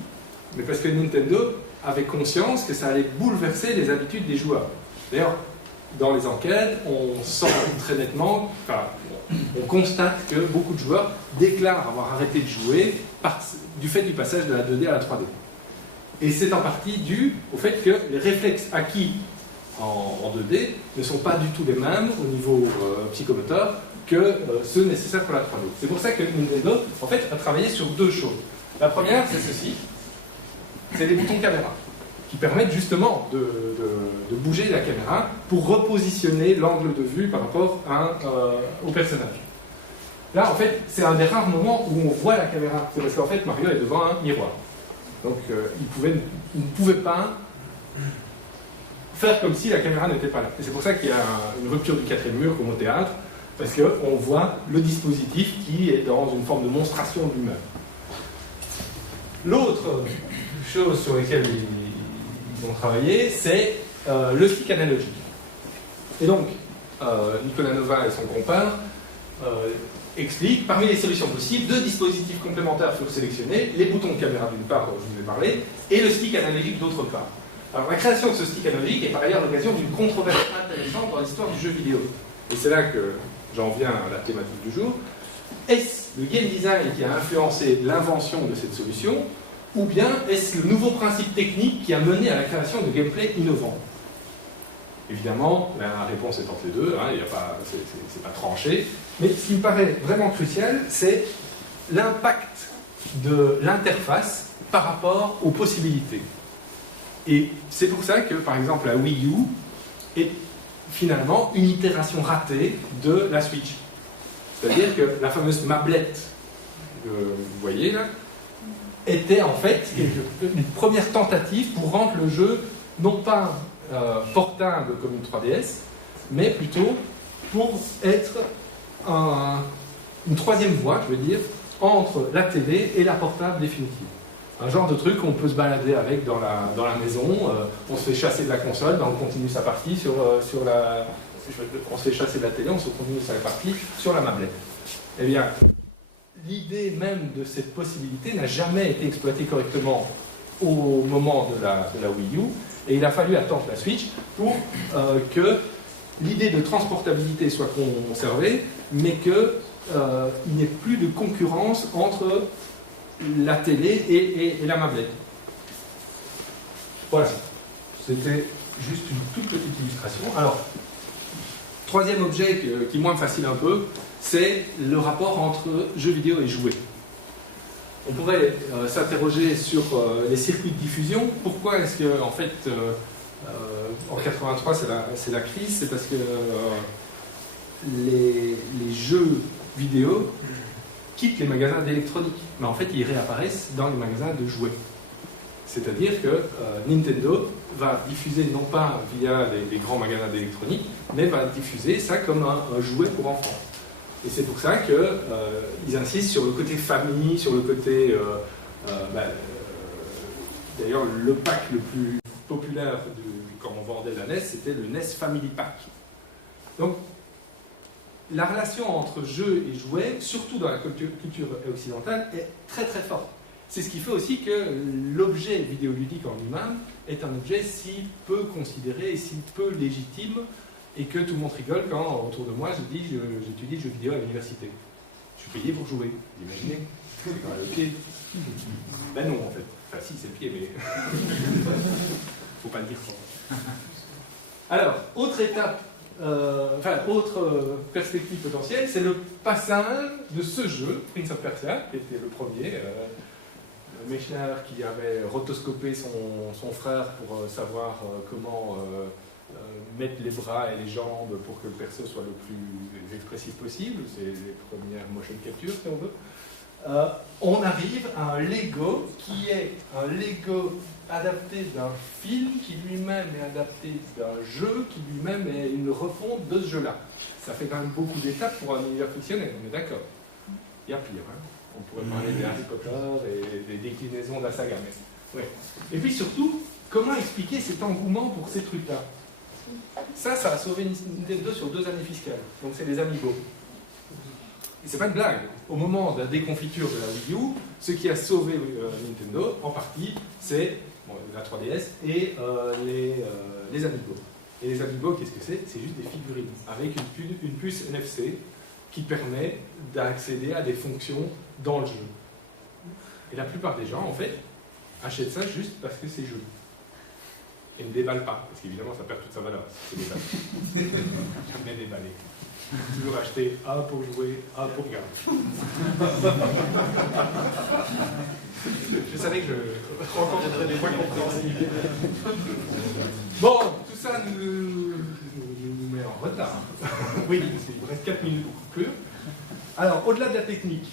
mais parce que Nintendo avait conscience que ça allait bouleverser les habitudes des joueurs. D'ailleurs, dans les enquêtes, on sent très nettement, enfin, on constate que beaucoup de joueurs déclarent avoir arrêté de jouer du fait du passage de la 2D à la 3D. Et c'est en partie dû au fait que les réflexes acquis en 2D ne sont pas du tout les mêmes au niveau psychomoteur que ceux nécessaires pour la 3D. C'est pour ça que Nintendo, en fait, a travaillé sur deux choses. La première, c'est ceci, c'est les boutons caméra, qui permettent justement de bouger la caméra pour repositionner l'angle de vue par rapport au personnage. Là, en fait, c'est un des rares moments où on voit la caméra. C'est parce qu'en fait, Mario est devant un miroir. Donc, il ne pouvait pas faire comme si la caméra n'était pas là. Et c'est pour ça qu'il y a une rupture du quatrième mur comme au théâtre, parce qu'on voit le dispositif qui est dans une forme de monstration de lui-même. L'autre chose sur laquelle ils ont travaillé, c'est le stick analogique. Et donc, Nicolas Nova et son compère expliquent, parmi les solutions possibles, deux dispositifs complémentaires furent sélectionnés, les boutons de caméra d'une part, dont je vous ai parlé, et le stick analogique d'autre part. Alors, la création de ce stick analogique est par ailleurs l'occasion d'une controverse intéressante dans l'histoire du jeu vidéo. Et c'est là que j'en viens à la thématique du jour. Est-ce le game design qui a influencé l'invention de cette solution, ou bien est-ce le nouveau principe technique qui a mené à la création de gameplay innovant? Évidemment, la réponse est entre les deux, hein, c'est pas tranché. Mais ce qui me paraît vraiment crucial, c'est l'impact de l'interface par rapport aux possibilités. Et c'est pour ça que, par exemple, la Wii U est finalement une itération ratée de la Switch. C'est-à-dire que la fameuse mablette que vous voyez là était en fait une première tentative pour rendre le jeu non pas portable comme une 3DS, mais plutôt pour être une troisième voie, je veux dire, entre la télé et la portable définitive. Un genre de truc qu'on peut se balader avec dans la maison, on se fait chasser de la console, ben on continue sa partie on se fait chasser de la télé, on se continue sa partie sur la mablette. Eh bien, l'idée même de cette possibilité n'a jamais été exploitée correctement au moment de la Wii U, et il a fallu attendre la Switch pour que l'idée de transportabilité soit conservée, mais qu'il n'y ait plus de concurrence entre la télé et la mablette. Voilà, c'était juste une toute petite illustration. Alors, troisième objet qui moi me fascine un peu, c'est le rapport entre jeux vidéo et jouets. On pourrait s'interroger sur les circuits de diffusion. Pourquoi est-ce que, en fait, en 83, c'est la crise? C'est parce que les jeux vidéo quittent les magasins d'électronique, mais en fait, ils réapparaissent dans les magasins de jouets. C'est-à-dire que Nintendo va diffuser non pas via les grands magasins d'électronique, mais va diffuser ça comme un jouet pour enfants. Et c'est pour ça qu'ils insistent sur le côté famille, sur le côté... d'ailleurs, le pack le plus populaire quand on vendait la NES, c'était le NES Family Pack. Donc, la relation entre jeu et jouet, surtout dans la culture occidentale, est très très forte. C'est ce qui fait aussi que l'objet vidéoludique en lui-même est un objet si peu considéré et si peu légitime, et que tout le monde rigole quand, autour de moi, je dis j'étudie le jeu vidéo à l'université. Je suis payé pour jouer, vous imaginez? C'est quand même le pied. Ben non, en fait. Enfin, si, c'est le pied, mais. Faut pas le dire sans. Alors, autre étape, autre perspective potentielle, c'est le passage de ce jeu, Prince of Persia, qui était le premier. Mechner qui avait rotoscopé son frère pour savoir comment mettre les bras et les jambes pour que le perso soit le plus expressif possible. C'est les premières motion capture, si on veut. On arrive à un Lego qui est un Lego adapté d'un film qui lui-même est adapté d'un jeu qui lui-même est une refonte de ce jeu-là. Ça fait quand même beaucoup d'étapes pour un univers fictionnel, on est d'accord. Il y a pire, hein. On pourrait parler des Harry Potter et des déclinaisons de la saga. Mais... ouais. Et puis surtout, comment expliquer cet engouement pour ces trucs-là? Ça a sauvé Nintendo sur 2 années fiscales. Donc c'est les Amiibo. Et c'est pas une blague. Au moment de la déconfiture de la Wii U, ce qui a sauvé Nintendo, en partie, c'est la 3DS et les Amiibo. Et les Amiibo, qu'est-ce que c'est? C'est juste des figurines avec une puce NFC qui permet d'accéder à des fonctions dans le jeu. Et la plupart des gens, en fait, achètent ça juste parce que c'est joli. Et ne déballent pas, parce qu'évidemment, ça perd toute sa valeur. C'est déballé. Jamais déballé. Toujours acheter un pour jouer, un pour garder. Je savais que je rencontrerais des points compréhensibles. Bon, tout ça nous met en retard. Oui, il vous reste 4 minutes pour conclure. Alors, au-delà de la technique,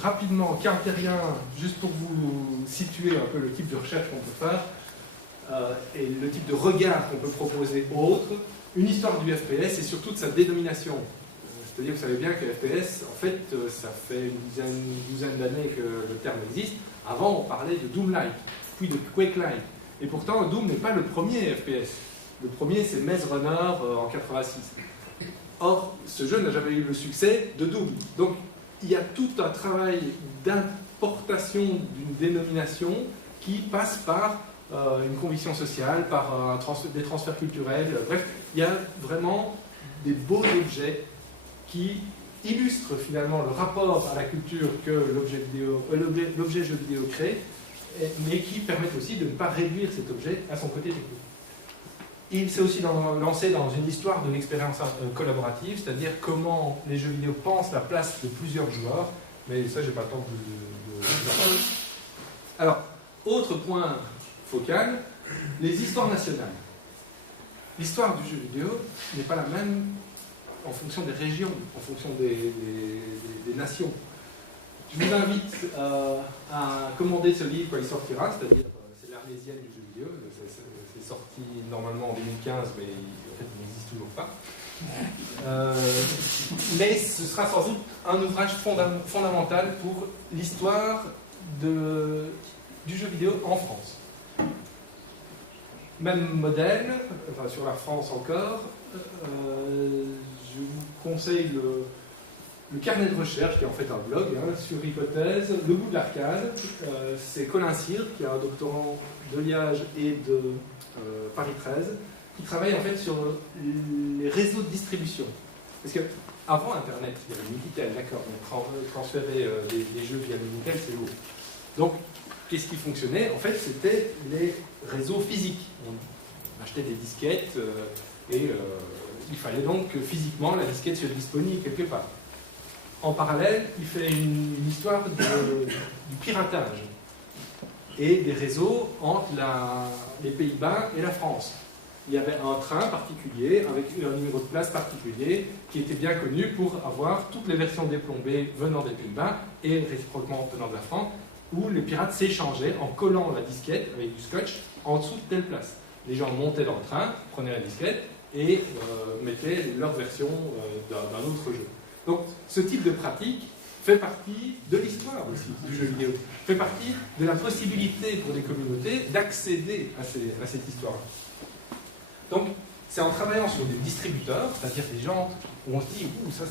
rapidement, cartérien, juste pour vous situer un peu le type de recherche qu'on peut faire et le type de regard qu'on peut proposer aux autres, une histoire du FPS et surtout de sa dénomination. C'est-à-dire, vous savez bien que FPS, en fait, ça fait une douzaine d'années que le terme existe. Avant, on parlait de Doom-like, puis de Quake-like. Et pourtant, Doom n'est pas le premier FPS. Le premier, c'est Maze Runner en 86. Or, ce jeu n'a jamais eu le succès de Doom. Donc, il y a tout un travail d'importation d'une dénomination qui passe par une conviction sociale, par des transferts culturels. Bref, il y a vraiment des beaux objets qui illustrent finalement le rapport à la culture que l'objet jeu vidéo crée, mais qui permettent aussi de ne pas réduire cet objet à son côté technique. Il s'est aussi lancé dans une histoire de l'expérience collaborative, c'est-à-dire comment les jeux vidéo pensent la place de plusieurs joueurs, mais ça, j'ai pas le temps de... Alors, autre point focal, les histoires nationales. L'histoire du jeu vidéo n'est pas la même en fonction des régions, en fonction des nations. Je vous invite à commander ce livre quand il sortira, c'est-à-dire c'est l'Arlésienne du jeu vidéo. C'est sorti normalement en 2015, mais en fait il n'existe toujours pas. Mais ce sera sans doute un ouvrage fondamental pour l'histoire du jeu vidéo en France. Même modèle, enfin sur la France encore, je vous conseille le carnet de recherche, qui est en fait un blog, sur Hypothèse, Le goût de l'arcade. C'est Colin Cyr, qui est un doctorant de Liège et de Paris 13, qui travaille en fait sur les réseaux de distribution. Parce qu'avant Internet, il y avait Minitel, d'accord, mais transférer des jeux via Minitel, c'est lourd. Donc, qu'est-ce qui fonctionnait? En fait, c'était les réseaux physiques. On achetait des disquettes et il fallait donc que physiquement la disquette soit disponible quelque part. En parallèle, il fait une histoire du piratage et des réseaux entre les Pays-Bas et la France. Il y avait un train particulier avec un numéro de place particulier qui était bien connu pour avoir toutes les versions déplombées venant des Pays-Bas et réciproquement venant de la France, où les pirates s'échangeaient en collant la disquette avec du scotch en dessous de telle place. Les gens montaient dans le train, prenaient la disquette et mettaient leur version d'un autre jeu. Donc ce type de pratique fait partie de l'histoire aussi du jeu vidéo, fait partie de la possibilité pour des communautés d'accéder à cette histoire. Donc c'est en travaillant sur des distributeurs, c'est-à-dire des gens où on se dit, ouh, ça,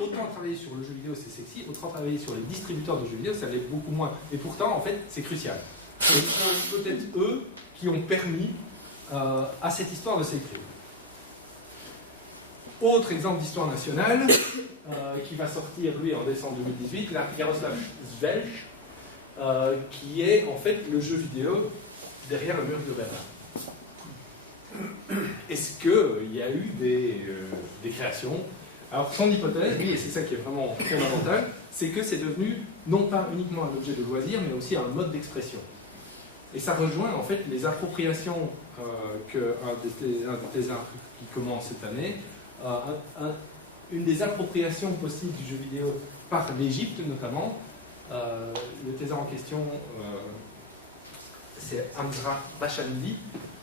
autant travailler sur le jeu vidéo c'est sexy, autant travailler sur les distributeurs de jeux vidéo ça l'est beaucoup moins. Et pourtant, en fait, c'est crucial. C'est peut-être eux qui ont permis à cette histoire de s'écrire. Autre exemple d'histoire nationale, qui va sortir, lui, en décembre 2018, la Jaroslav Svelch, qui est en fait le jeu vidéo derrière le mur de Berlin. Est-ce qu'il y a eu des créations? Alors, son hypothèse, oui, et c'est ça qui est vraiment fondamental, c'est que c'est devenu non pas uniquement un objet de loisir, mais aussi un mode d'expression. Et ça rejoint en fait les appropriations qu'un de tes arts qui commence cette année, une des appropriations possibles du jeu vidéo par l'Égypte notamment. Le thésard en question, c'est Amzra Bachandi,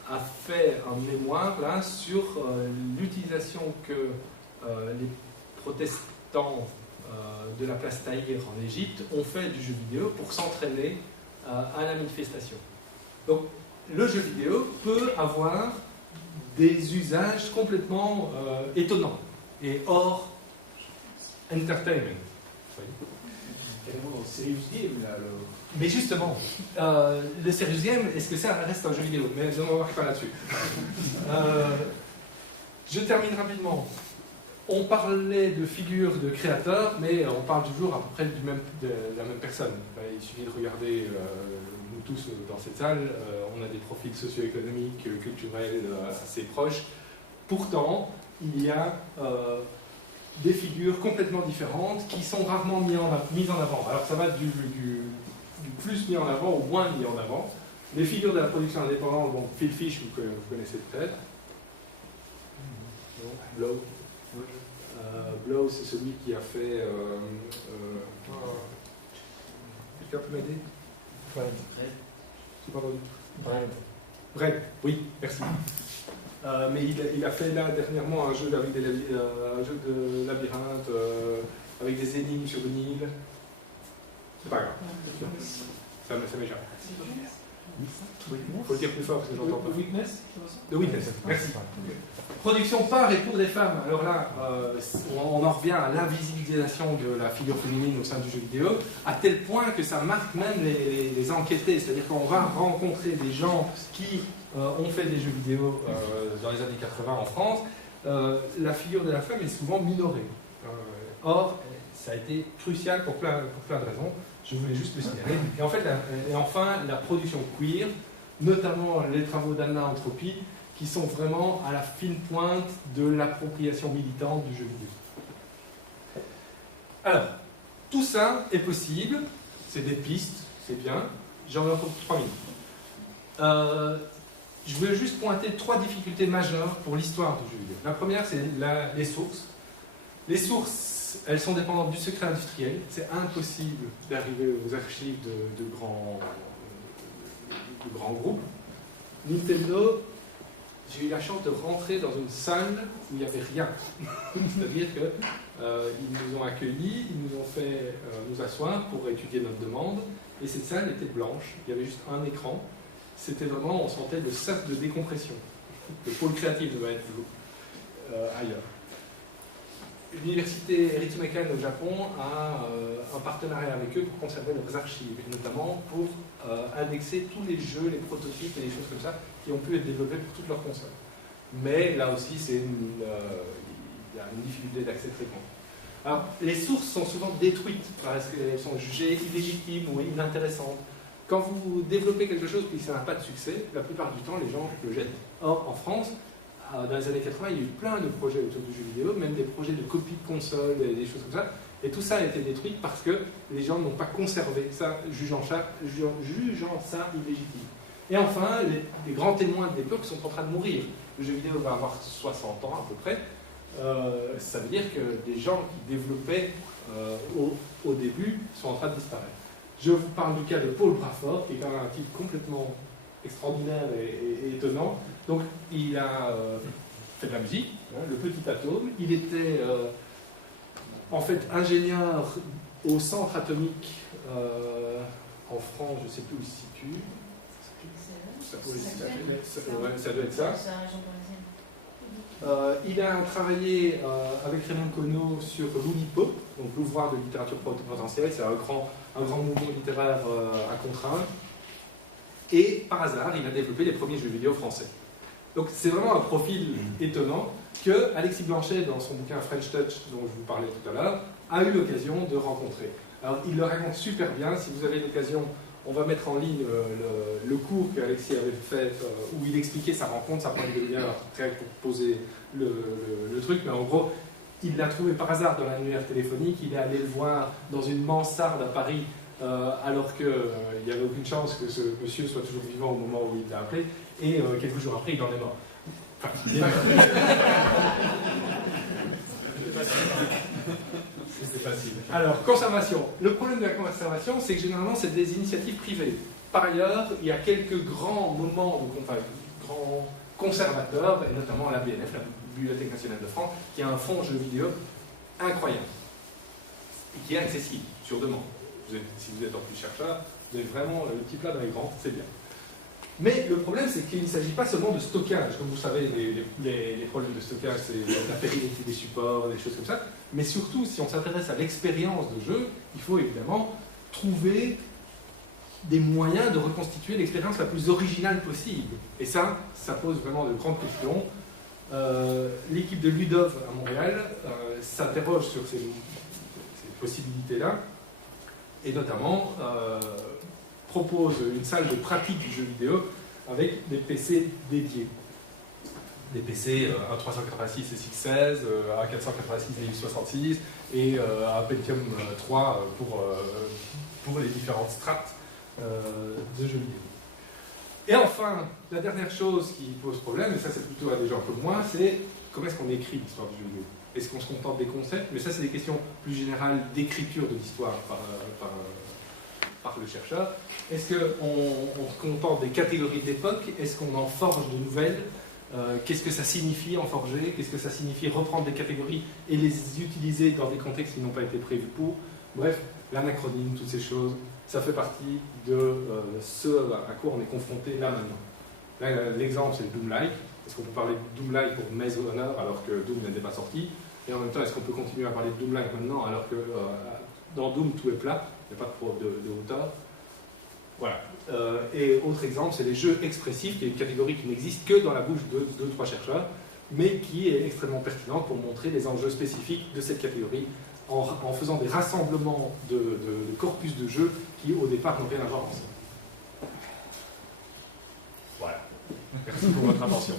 a fait un mémoire là sur l'utilisation que les protestants de la place Tahrir en Égypte ont fait du jeu vidéo pour s'entraîner à la manifestation. Donc le jeu vidéo peut avoir des usages complètement étonnants et hors entertainment. Carrément dans le serious game là alors. Mais justement, le serious game, est-ce que ça reste un jeu vidéo? Mais on ne va pas là-dessus. Je termine rapidement. On parlait de figures de créateurs, mais on parle toujours à peu près de la même personne. Il suffit de regarder, nous tous dans cette salle, on a des profils socio-économiques, culturels assez proches. Pourtant, il y a des figures complètement différentes qui sont rarement mises en avant. Alors ça va du plus mis en avant au moins mis en avant. Les figures de la production indépendante, bon, Phil Fish, vous connaissez peut-être. Blow. Blow, c'est celui qui a fait. Quelqu'un peut m'aider? J'ai pas entendu. Bread, oui, merci. Mais il a fait là dernièrement un jeu avec un jeu de labyrinthe avec des énigmes sur une île. C'est pas grave. Ça m'échappe. Il faut le dire plus fort parce que j'entends pas. The Witness, merci. Production par et pour des femmes. Alors là, on en revient à l'invisibilisation de la figure féminine au sein du jeu vidéo, à tel point que ça marque même les enquêtés. C'est-à-dire qu'on va rencontrer des gens qui ont fait des jeux vidéo dans les années 80 en France. La figure de la femme est souvent minorée. Or, ça a été crucial pour plein de raisons. Je voulais juste le signaler. Et enfin, la production queer, notamment les travaux d'Anna Entropie, qui sont vraiment à la fine pointe de l'appropriation militante du jeu vidéo. Alors, tout ça est possible, c'est des pistes, c'est bien. J'en ai pour 3 minutes. Je voulais juste pointer 3 difficultés majeures pour l'histoire du jeu vidéo. La première, c'est les sources. Les sources, elles sont dépendantes du secret industriel. C'est impossible d'arriver aux archives de grands groupes. Nintendo, j'ai eu la chance de rentrer dans une salle où il n'y avait rien. C'est-à-dire qu'ils nous ont accueillis, ils nous ont fait nous asseoir pour étudier notre demande, et cette salle était blanche, il y avait juste un écran. C'était vraiment, on sentait le sas de décompression. Le pôle créatif devait être ailleurs. L'université Ritsumeikan au Japon a un partenariat avec eux pour conserver leurs archives, et notamment pour indexer tous les jeux, les prototypes et des choses comme ça qui ont pu être développés pour toutes leurs consoles. Mais là aussi, il y a une difficulté d'accès très grande. Alors, les sources sont souvent détruites parce qu'elles sont jugées illégitimes ou inintéressantes. Quand vous développez quelque chose et que ça n'a pas de succès, la plupart du temps, les gens le jettent. Or, en France, dans les années 80, il y a eu plein de projets autour du jeu vidéo, même des projets de copie de console et des choses comme ça. Et tout ça a été détruit parce que les gens n'ont pas conservé ça, jugeant ça illégitime. Et enfin, les grands témoins de l'époque sont en train de mourir. Le jeu vidéo va avoir 60 ans à peu près. Ça veut dire que des gens qui développaient au début sont en train de disparaître. Je vous parle du cas de Paul Braford, qui est quand même un type complètement extraordinaire et étonnant. Donc, il a fait de la musique, hein, le petit atome. Il était en fait ingénieur au centre atomique en France, je ne sais plus où il se situe. Ça doit être ça. Il a travaillé avec Raymond Queneau sur l'Oulipo, donc l'ouvroir de littérature potentielle, c'est un grand mouvement littéraire à contraindre. Et par hasard, il a développé les premiers jeux vidéo français. Donc c'est vraiment un profil étonnant que Alexis Blanchet, dans son bouquin French Touch, dont je vous parlais tout à l'heure, a eu l'occasion de rencontrer. Alors il le raconte super bien, si vous avez l'occasion, on va mettre en ligne le cours qu'Alexis avait fait, où il expliquait sa rencontre, ça prend une demi-heure rien que pour poser le truc, mais en gros, il l'a trouvé par hasard dans l'annuaire téléphonique, il est allé le voir dans une mansarde à Paris, alors qu'il n'y avait aucune chance que ce monsieur soit toujours vivant au moment où il l'a appelé, et quelques jours après, il en est mort. Enfin, c'est facile. Alors, conservation. Le problème de la conservation, c'est que généralement, c'est des initiatives privées. Par ailleurs, il y a quelques grands moments, grands conservateurs, et notamment la BNF, la Bibliothèque nationale de France, qui a un fonds jeux vidéo incroyable, et qui est accessible, sur demande. Si vous êtes en plus chercheur, vous avez vraiment le petit plat dans les grands, c'est bien. Mais le problème, c'est qu'il ne s'agit pas seulement de stockage. Comme vous savez, les problèmes de stockage, c'est la pérennité des supports, des choses comme ça. Mais surtout, si on s'intéresse à l'expérience de jeu, il faut évidemment trouver des moyens de reconstituer l'expérience la plus originale possible. Et ça pose vraiment de grandes questions. L'équipe de Ludov à Montréal s'interroge sur ces possibilités-là, et notamment propose une salle de pratique du jeu vidéo avec des PC dédiés. Des PC A386 et 616, A486 et X66 et un Pentium 3 pour les différentes strates de jeux vidéo. Et enfin, la dernière chose qui pose problème, et ça c'est plutôt à des gens comme moi, c'est comment est-ce qu'on écrit l'histoire du jeu vidéo? Est-ce qu'on se contente des concepts? Mais ça c'est des questions plus générales d'écriture de l'histoire par le chercheur. Est-ce qu'on se contente des catégories d'époque? Est-ce qu'on en forge de nouvelles? Qu'est-ce que ça signifie en forger? Qu'est-ce que ça signifie reprendre des catégories et les utiliser dans des contextes qui n'ont pas été prévus pour? Bref, l'anachronisme, toutes ces choses, ça fait partie de ce à quoi on est confronté là maintenant. Là, l'exemple, c'est le Doom-like. Est-ce qu'on peut parler de Doom-like pour Maze Runner alors que Doom n'était pas sorti? Et en même temps, est-ce qu'on peut continuer à parler de Doom-like maintenant alors que dans Doom, tout est plat, il n'y a pas de hauteur? Voilà. Et autre exemple, c'est les jeux expressifs, qui est une catégorie qui n'existe que dans la bouche de 2-3 chercheurs, mais qui est extrêmement pertinente pour montrer les enjeux spécifiques de cette catégorie en faisant des rassemblements de corpus de jeux qui, au départ, n'ont rien à voir ensemble. Voilà. Merci pour votre attention.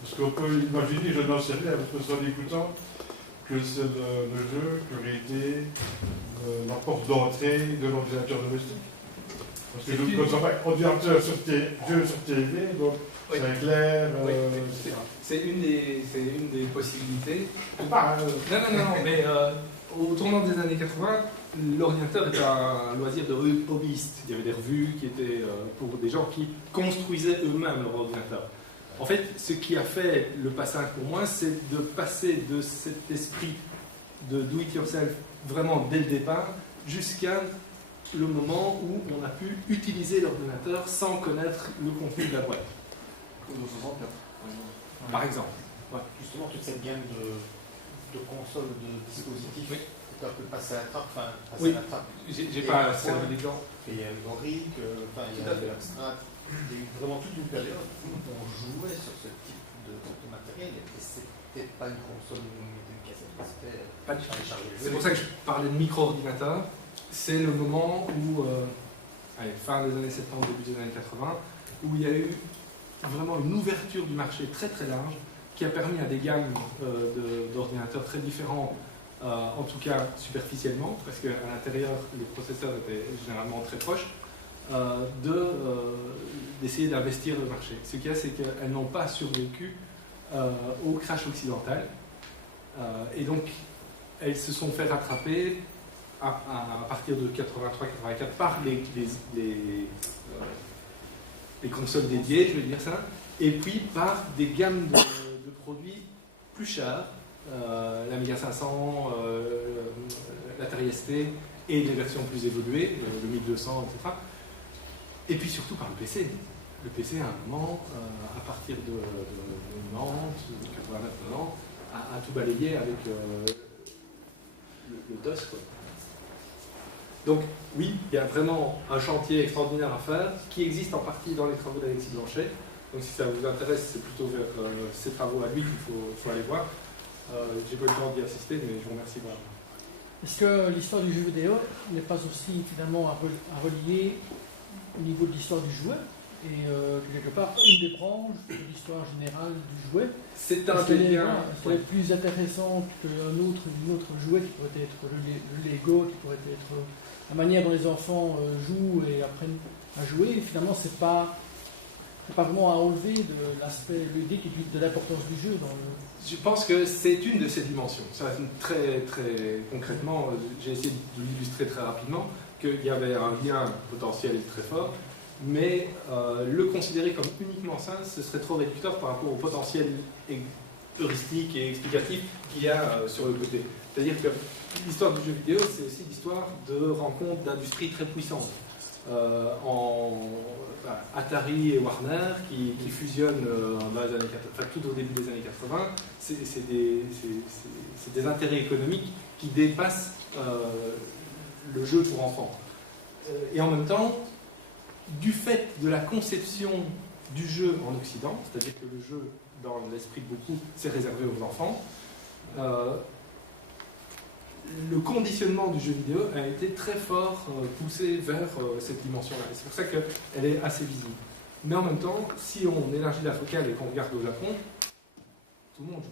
Parce qu'on peut imaginer, je n'en sais rien, parce qu'en écoutant, que c'est le jeu qui aurait été la porte d'entrée de l'ordinateur domestique. Parce que quand on va ordinateur sur jeu sur TV, donc oui. Ça éclaire, etc. C'est une des possibilités. Non, mais au tournant des années 80, l'ordinateur était un loisir de hobbyistes. Il y avait des revues qui étaient pour des gens qui construisaient eux-mêmes leur ordinateur. En fait, ce qui a fait le passage pour moi, c'est de passer de cet esprit de do-it-yourself vraiment dès le départ jusqu'à le moment où on a pu utiliser l'ordinateur sans connaître le contenu de la boîte. Comme au 64, par exemple. Ouais. Justement, toute cette gamme de consoles, de dispositifs, oui. C'est un peu passé à la trappe, enfin, oui. À la trappe. J'ai pas servi l'exemple. Il y a eu Henri, il y a de l'abstrait. Il y a eu vraiment toute une période où on jouait sur ce type de matériel et c'était pas une console ou une cassette, c'était pas du tout. C'est pour ça que je parlais de micro-ordinateur. C'est le moment où, fin des années 70, début des années 80, où il y a eu vraiment une ouverture du marché très très large qui a permis à des gammes d'ordinateurs très différents, en tout cas superficiellement, parce qu'à l'intérieur les processeurs étaient généralement très proches, d'essayer d'investir le marché. Ce qu'il y a, c'est qu'elles n'ont pas survécu au crash occidental, et donc elles se sont fait rattraper à partir de 83-84 par les consoles dédiées, je vais dire ça, et puis par des gammes de produits plus chers, l'Amiga 500, l'Atari ST et les versions plus évoluées, le 1200, etc. Et puis surtout par le PC. Le PC, à un moment, à partir de 90, de 89, 90, a tout balayé avec le DOS, quoi. Donc, oui, il y a vraiment un chantier extraordinaire à faire, qui existe en partie dans les travaux d'Alexis Blanchet. Donc, si ça vous intéresse, c'est plutôt vers ces travaux à lui qu'il faut aller voir. J'ai pas eu le temps d'y assister, mais je vous remercie vraiment. Est-ce que l'histoire du jeu vidéo n'est pas aussi finalement à relier au niveau de l'histoire du jouet et quelque part une des branches de l'histoire générale du jouet? C'est un Est-ce lien. qu'elle est plus intéressante qu'un autre jouet qui pourrait être le Lego, qui pourrait être la manière dont les enfants jouent et apprennent à jouer? Et finalement, c'est pas vraiment à enlever de l'aspect ludique et de l'importance du jeu dans le... Je pense que c'est une de ces dimensions. Ça, très, très concrètement, j'ai essayé de l'illustrer très rapidement, qu'il y avait un lien potentiel très fort, mais le considérer comme uniquement ça, ce serait trop réducteur par rapport au potentiel heuristique et explicatif qu'il y a sur le côté. C'est-à-dire que l'histoire du jeu vidéo, c'est aussi l'histoire de rencontres d'industries très puissantes. Atari et Warner qui fusionnent dans les années 80, tout au début des années 80, c'est des intérêts économiques qui dépassent le jeu pour enfants. Et en même temps, du fait de la conception du jeu en Occident, c'est-à-dire que le jeu, dans l'esprit de beaucoup, c'est réservé aux enfants, le conditionnement du jeu vidéo a été très fort poussé vers cette dimension-là. Et c'est pour ça qu'elle est assez visible. Mais en même temps, si on élargit la focale et qu'on regarde au Japon, tout le monde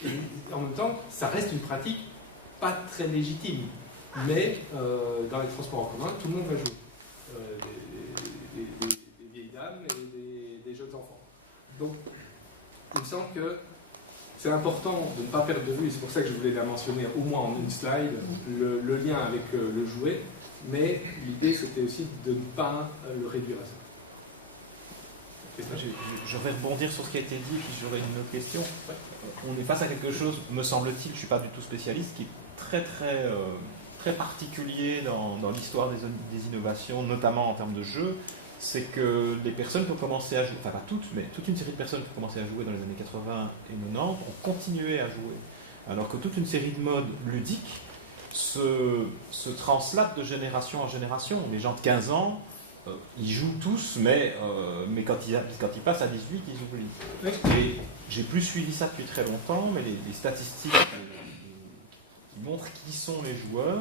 joue. Et en même temps, ça reste une pratique pas très légitime. Mais dans les transports en commun, tout le monde va jouer. Des vieilles dames et des jeunes enfants. Donc, il me semble que c'est important de ne pas perdre de vue, et c'est pour ça que je voulais la mentionner au moins en une slide, le lien avec le jouet, mais l'idée c'était aussi de ne pas le réduire à ça. Je vais rebondir sur ce qui a été dit, puis j'aurais une autre question. Ouais. On est face à quelque chose, me semble-t-il, je ne suis pas du tout spécialiste, qui est très particulier dans l'histoire des innovations, notamment en termes de jeux. C'est que les personnes qui ont commencé à jouer, enfin pas toutes, mais toute une série de personnes qui ont commencé à jouer dans les années 80 et 90 ont continué à jouer. Alors que toute une série de modes ludiques se translate de génération en génération. Les gens de 15 ans, ils jouent tous, mais quand ils passent à 18, ils oublient. Et j'ai plus suivi ça depuis très longtemps, mais les statistiques qui montrent qui sont les joueurs.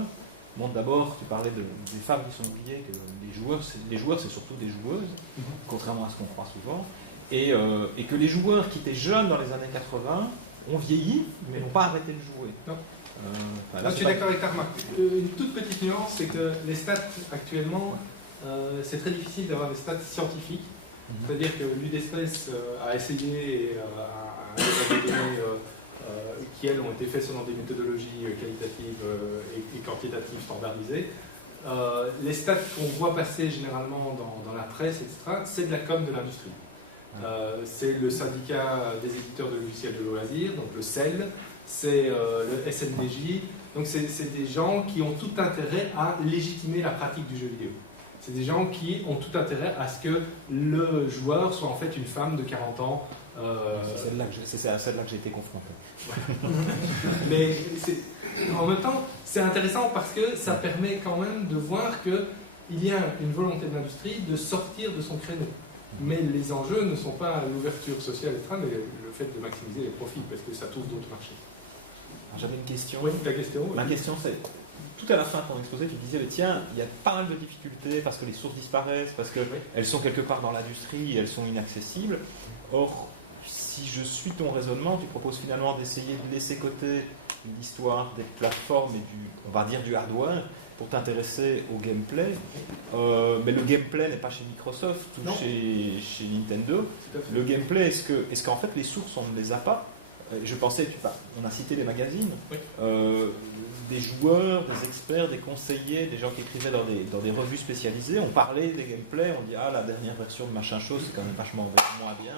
Bon, d'abord, tu parlais des femmes qui sont oubliées, que les joueurs, c'est surtout des joueuses, contrairement à ce qu'on croit souvent, et que les joueurs qui étaient jeunes dans les années 80 ont vieilli, mais n'ont pas arrêté de jouer. Non. Je suis d'accord avec ta remarque. Une toute petite nuance, c'est que les stats actuellement, c'est très difficile d'avoir des stats scientifiques. C'est-à-dire que l'UDSPES a essayé à des données qui, elles, ont été faites selon des méthodologies qualitatives et quantitatives standardisées. Les stats qu'on voit passer généralement dans la presse, etc., c'est de la com de l'industrie. C'est le syndicat des éditeurs de logiciels de loisirs, donc le CEL, c'est le SNDJ, donc c'est des gens qui ont tout intérêt à légitimer la pratique du jeu vidéo. C'est des gens qui ont tout intérêt à ce que le joueur soit en fait une femme de 40 ans. C'est à celle-là que j'ai été confronté. Mais en même temps, c'est intéressant parce que ça permet quand même de voir qu'il y a une volonté de l'industrie de sortir de son créneau. Mais les enjeux ne sont pas l'ouverture sociale, etc., mais le fait de maximiser les profits, parce que ça trouve d'autres marchés. J'avais une question. Oui, ta question. Ma question, c'est, tout à la fin de ton exposé, tu disais, tiens, il y a pas mal de difficultés parce que les sources disparaissent, parce qu'elles sont quelque part dans l'industrie et elles sont inaccessibles. Or, si je suis ton raisonnement, tu proposes finalement d'essayer de laisser côté l'histoire des plateformes et on va dire du hardware pour t'intéresser au gameplay. Mais le gameplay n'est pas chez Microsoft ou chez Nintendo. Le gameplay, est-ce qu'en fait les sources on ne les a pas? Je pensais, on a cité les magazines, Oui. des joueurs, des experts, des conseillers, des gens qui écrivaient dans des revues spécialisées, on parlait des gameplays, on dit ah la dernière version de machin chose c'est quand même vachement moins bien.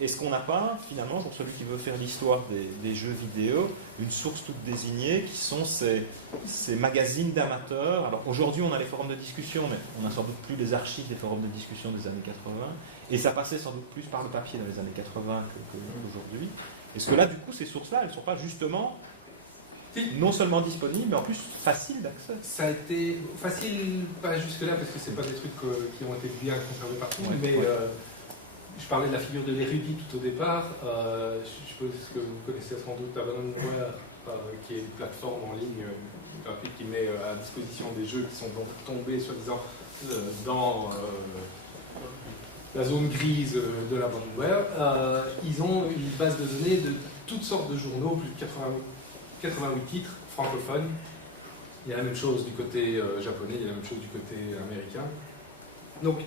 Est-ce qu'on n'a pas finalement pour celui qui veut faire l'histoire des jeux vidéo une source toute désignée qui sont ces magazines d'amateurs? Alors aujourd'hui on a les forums de discussion mais on n'a sans doute plus les archives des forums de discussion des années 80 et ça passait sans doute plus par le papier dans les années 80 qu'aujourd'hui. Est-ce que là du coup ces sources-là elles ne sont pas justement non seulement disponibles mais en plus faciles d'accès? Ça a été facile, pas jusque-là parce que c'est pas des trucs qui ont été bien conservés partout, mais je parlais de la figure de l'érudit tout au départ. Je suppose que vous connaissez sans doute Abandonware, qui est une plateforme en ligne gratuite qui met à disposition des jeux qui sont donc tombés soi-disant dans la zone grise de l'Abandonware. Ils ont une base de données de toutes sortes de journaux, plus de 88 titres francophones. Il y a la même chose du côté japonais, il y a la même chose du côté américain. Donc,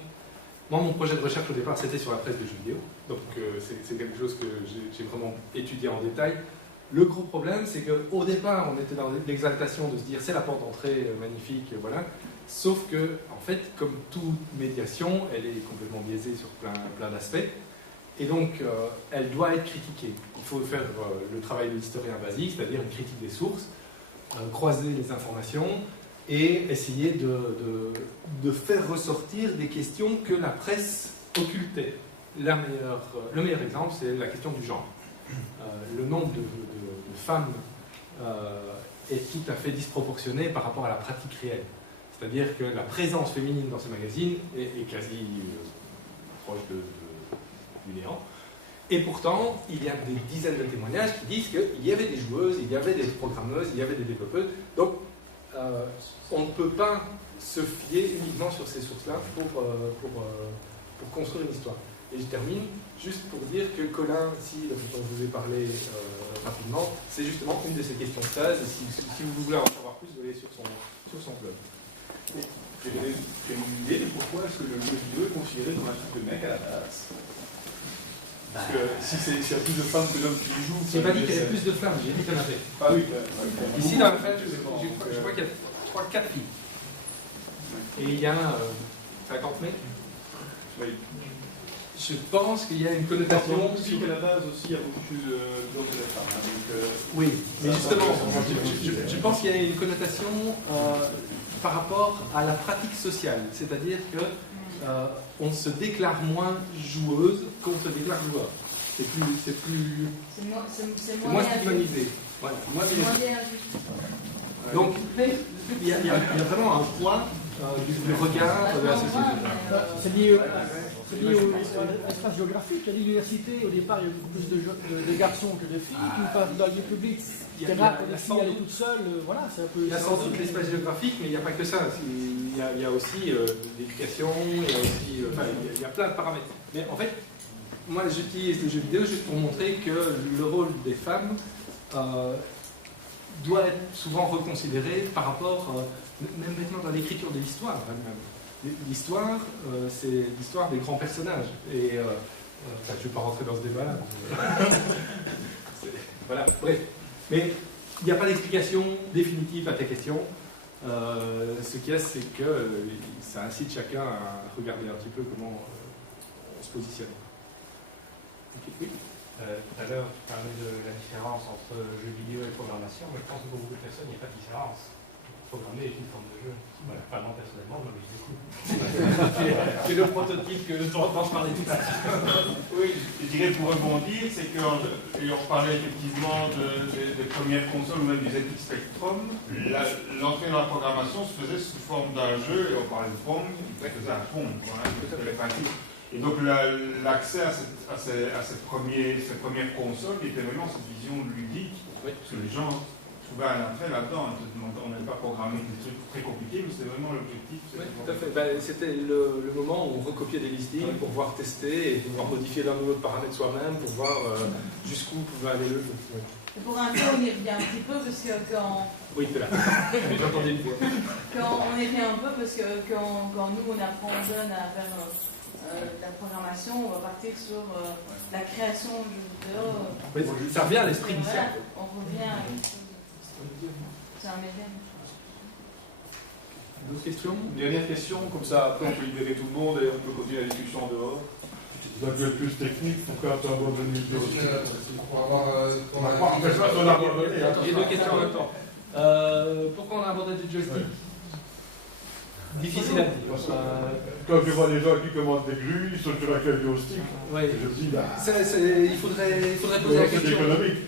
moi, mon projet de recherche au départ, c'était sur la presse des jeux vidéo. Donc, c'est quelque chose que j'ai vraiment étudié en détail. Le gros problème, c'est qu'au départ, on était dans l'exaltation de se dire c'est la porte d'entrée magnifique, voilà. Sauf que, en fait, comme toute médiation, elle est complètement biaisée sur plein d'aspects. Et donc, elle doit être critiquée. Il faut faire le travail de l'historien basique, c'est-à-dire une critique des sources, croiser les informations, et essayer de faire ressortir des questions que la presse occultait. Le meilleur exemple, c'est la question du genre. Le nombre de femmes est tout à fait disproportionné par rapport à la pratique réelle. C'est-à-dire que la présence féminine dans ces magazines est quasi proche du néant. Et pourtant, il y a des dizaines de témoignages qui disent qu'il y avait des joueuses, il y avait des programmeuses, il y avait des développeuses. Donc, on ne peut pas se fier uniquement sur ces sources-là pour construire une histoire. Et je termine juste pour dire que Colin, dont je vous ai parlé rapidement, c'est justement une de ces questions 16. Et si vous voulez en savoir plus, vous allez sur son blog. J'ai une idée de pourquoi est-ce que le jeu vidéo est considéré comme un truc de mec à la base. Parce que s'il y a plus de femmes que d'hommes qui y jouent... J'ai pas dit qu'il y avait plus de femmes, j'ai dit qu'il y en avait. Ah oui. Ici, dans la fête, je crois qu'il y a 3-4 filles. Et il y a 50 mecs. Oui. Je pense qu'il y a une connotation... Sur la base aussi, il y a beaucoup plus d'hommes que de femmes. Donc, oui, mais justement, je pense qu'il y a une connotation par rapport à la pratique sociale. C'est-à-dire que on se déclare moins joueuse qu'on se déclare joueur. C'est moins stigmatisé. Voilà, donc, il y a vraiment un poids du regard de la société. C'est lié à l'espace géographique. À l'université, au départ, il y a beaucoup plus de garçons que de filles. Qui passent dans le lieu public. C'est rare que les filles allaient toutes seules. Voilà, c'est un peu. Il y a sans doute l'espace géographique, mais il n'y a pas que ça. Il y a aussi l'éducation, il y a plein de paramètres. Mais en fait, moi, j'utilise le jeu vidéo juste pour montrer que le rôle des femmes doit être souvent reconsidéré par rapport, même maintenant dans l'écriture de l'histoire. L'histoire, c'est l'histoire des grands personnages. Et je ne vais pas rentrer dans ce débat-là. Voilà, bref. Mais il n'y a pas d'explication définitive à ta question. Ce qu'il y a, c'est que ça incite chacun à regarder un petit peu comment on se positionne. Okay, oui. Tout à l'heure, tu parlais de la différence entre jeu vidéo et programmation. Moi, je pense que pour beaucoup de personnes, il n'y a pas de différence. Programmer est une forme de jeu. Voilà. Pas moi personnellement, mais je découvre. C'est le prototype dont je parlais tout à l'heure. Oui, je dirais pour rebondir, c'est qu'on parlait effectivement des premières consoles ou même du ZX Spectrum. L'entrée dans la programmation se faisait sous forme d'un jeu, et on parlait de Pong, on faisait un Pong, le principe. Et donc l'accès à cette première console était vraiment cette vision ludique, parce que les gens trouvaient un attrait là-dedans. On n'avait pas programmé des trucs très compliqués, mais c'était vraiment l'objectif. Oui, tout à fait. C'était le moment où on recopiait des listings pour pouvoir tester et pouvoir modifier l'un ou l'autre paramètre soi-même pour voir jusqu'où pouvait aller le jeu. Et pour un peu, on y revient un petit peu parce que quand... Oui, c'est là. J'entendais une voix. Quand on y revient un peu parce que quand nous, on apprend aux jeunes à faire la programmation, on va partir sur la création de jeux vidéo. Oui, ça revient à l'esprit initial. On revient à quelque chose. C'est un médium. D'autres questions? Une dernière question, comme ça après on peut libérer tout le monde et on peut continuer la discussion en dehors. Ça peut être plus technique, pourquoi tu as abandonné le Pour avoir. J'ai deux questions en même temps. Pourquoi on a abandonné le joystick? Difficile à dire. Quand je vois les gens qui commandent des grues, ils sont sur la queue joystick. Ouais. Je me dis, bah. Il faudrait poser la question. C'est économique.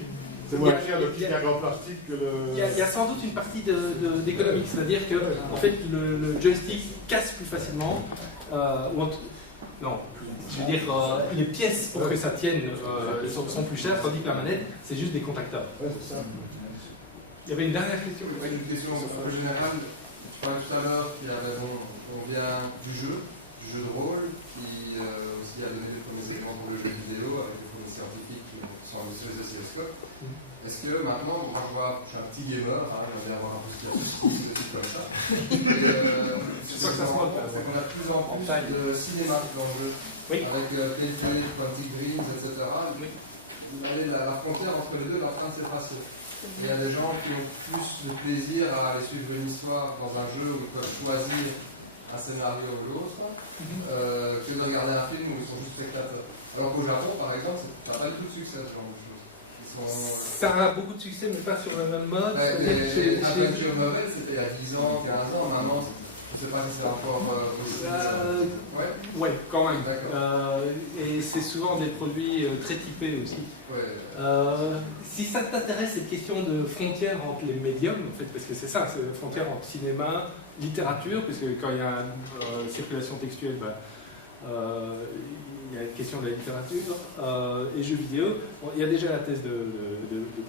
C'est moins cher le petit carré en plastique que le. Il y a sans doute une partie d'économique, c'est-à-dire que en fait, le joystick casse plus facilement. Non, je veux dire, les pièces pour que ça tienne sont plus chères, tandis que la manette, c'est juste des contacteurs. Ouais, c'est ça. Il y avait une dernière question. Oui, une question un peu générale. Je parlais tout à l'heure qu'il y avait, on vient du jeu de rôle, qui aussi a donné des premiers exemples pour le jeu vidéo avec des premiers scientifiques qui sont ambitieux de CSCO. Est-ce que maintenant, quand je vois, je suis un petit gamer, j'aime bien avoir un peu de trucs comme ça. C'est qu'on a de plus en plus de cinéma dans le jeu, avec Playfield, Quantic Dreams, etc. La frontière entre les deux est en train de s'effacer. Il y a des gens qui ont plus de plaisir à aller suivre une histoire dans un jeu où ils peuvent choisir un scénario ou l'autre que de regarder un film où ils sont juste spectateurs. Alors qu'au Japon, par exemple, ça n'a pas du tout de succès ce genre de choses. Ça a beaucoup de succès, mais pas sur le même mode. Les Adventure Novel, c'était il y a 10 ans, 15 ans, maintenant, je ne sais pas si c'est encore possible. Ouais, quand même. Et c'est souvent des produits très typés aussi. Si ça t'intéresse, cette question de frontière entre les médiums, en fait, parce que c'est ça, c'est la frontière entre cinéma, littérature, parce que quand il y a une circulation textuelle, il y a la question de la littérature et jeux vidéo. Bon, il y a déjà la thèse de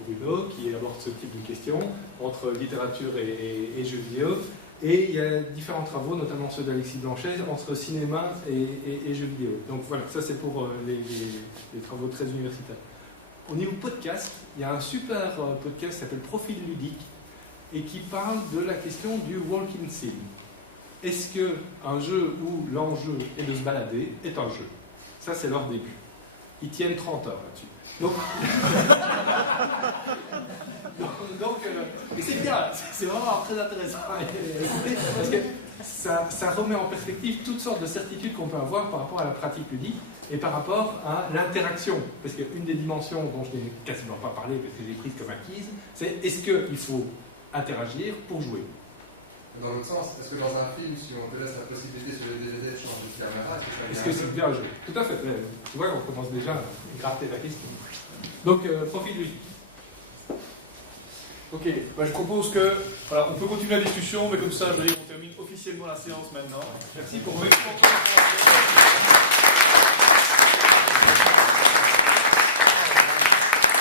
Bruno qui aborde ce type de question entre littérature et jeux vidéo. Et il y a différents travaux, notamment ceux d'Alexis Blanchet, entre cinéma et jeux vidéo. Donc voilà, ça c'est pour les travaux très universitaires. Au niveau podcast, il y a un super podcast qui s'appelle Profil ludique et qui parle de la question du walking sim. Est-ce qu'un jeu où l'enjeu est de se balader est un jeu? Ça, c'est leur début. Ils tiennent 30 heures là-dessus. Donc et c'est bien, c'est vraiment très intéressant à écouter parce que ça remet en perspective toutes sortes de certitudes qu'on peut avoir par rapport à la pratique ludique et par rapport à l'interaction. Parce qu'une des dimensions dont je n'ai quasiment pas parlé parce que j'ai prise comme acquise, c'est est-ce qu'il faut interagir pour jouer? Dans l'autre sens, est-ce que dans un film, si on te laisse la possibilité sur les DVD de changer de caméra, est-ce que c'est bien joué? Tout à fait. Tu vois, on commence déjà à gratter la question. Donc, profil lui. Ok, je propose que, voilà, on peut continuer la discussion, mais comme ça, je veux dire, on termine officiellement la séance maintenant. Merci pour votre